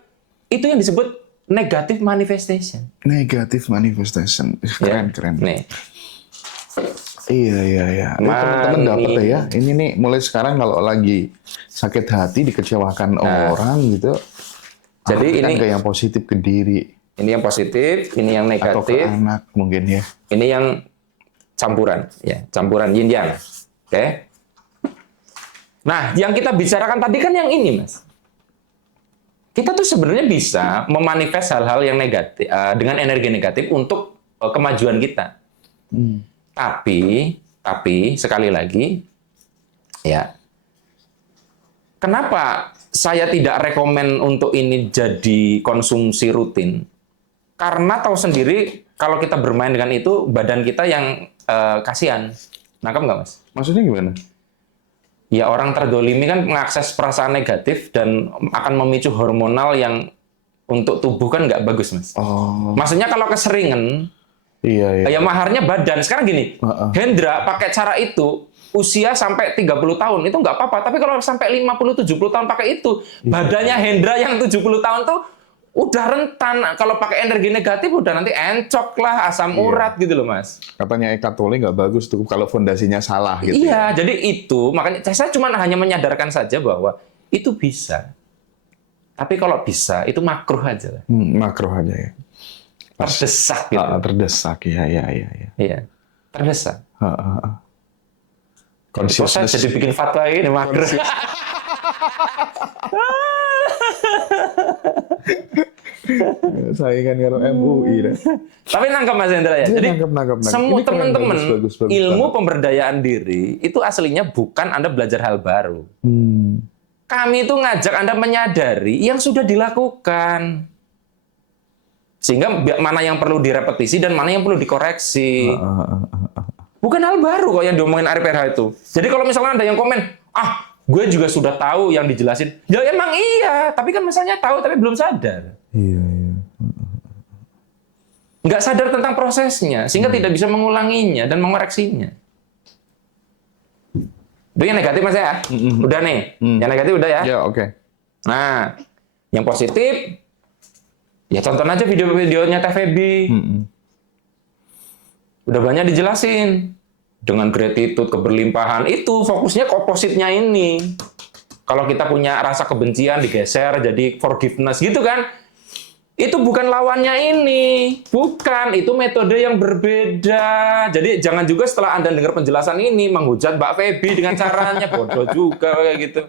itu yang disebut negative manifestation. Negative manifestation. Keren. Nih. Iya. Teman-teman dapat ya. Ini nih mulai sekarang kalau lagi sakit hati dikecewakan orang gitu. Jadi ini ke yang positif ke diri. Ini yang positif, ini yang negatif. Atau ke anak mungkin ya. Ini yang campuran, ya, campuran yin yang. Oke. Nah, yang kita bicarakan tadi kan yang ini, Mas. Kita tuh sebenarnya bisa memanifest hal-hal yang negatif dengan energi negatif untuk kemajuan kita. Tapi sekali lagi, ya, kenapa saya tidak rekomen untuk ini jadi konsumsi rutin? Karena tahu sendiri kalau kita bermain dengan itu, badan kita yang kasihan. Nangkep nggak, Mas? Maksudnya gimana? Ya, orang terdolimi kan mengakses perasaan negatif dan akan memicu hormonal yang untuk tubuh kan nggak bagus, Mas. Oh. Maksudnya kalau keseringan, Iya. ya maharnya badan. Sekarang gini, Hendra pakai cara itu, usia sampai 30 tahun, itu nggak apa-apa. Tapi kalau sampai 50-70 tahun pakai itu, badannya Hendra yang 70 tahun tuh udah rentan. Kalau pakai energi negatif, udah nanti encok lah, asam urat gitu loh, Mas. Katanya Eckhart Tolle nggak bagus tuh kalau fondasinya salah gitu. Iya, jadi itu, makanya saya cuma hanya menyadarkan saja bahwa itu bisa. Tapi kalau bisa, itu makruh aja lah. Makruh aja ya. Terdesak gitu. Terdesak, iya. Iya, terdesak. Kok saya jadi bikin fatwa ini mager. Saingan karo MUI dah. Tapi nangkep Mas Hendra ya. Jadi nangkep. semua Ini keren, teman-teman bagus ilmu banget. pemberdayaan diri itu aslinya bukan Anda belajar hal baru. Kami itu ngajak Anda menyadari yang sudah dilakukan. Sehingga mana yang perlu direpetisi dan mana yang perlu dikoreksi. Bukan hal baru kok yang diomongin Arif RH itu. Jadi kalau misalnya ada yang komen, gue juga sudah tahu yang dijelasin. Ya emang iya, tapi kan misalnya tahu tapi belum sadar. Iya. Nggak sadar tentang prosesnya, sehingga tidak bisa mengulanginya dan mengoreksinya. Itu yang negatif Mas ya? Udah nih, yang negatif udah ya? Ya, oke. Nah, yang positif, ya tonton aja video-videonya Teh Feby. Udah banyak dijelasin. Dengan gratitude, keberlimpahan, itu fokusnya ke opposite-nya ini. Kalau kita punya rasa kebencian, digeser jadi forgiveness gitu kan. Itu bukan lawannya ini. Bukan, itu metode yang berbeda. Jadi jangan juga setelah Anda dengar penjelasan ini, menghujat Mbak Feby dengan caranya. Bodoh juga kayak gitu.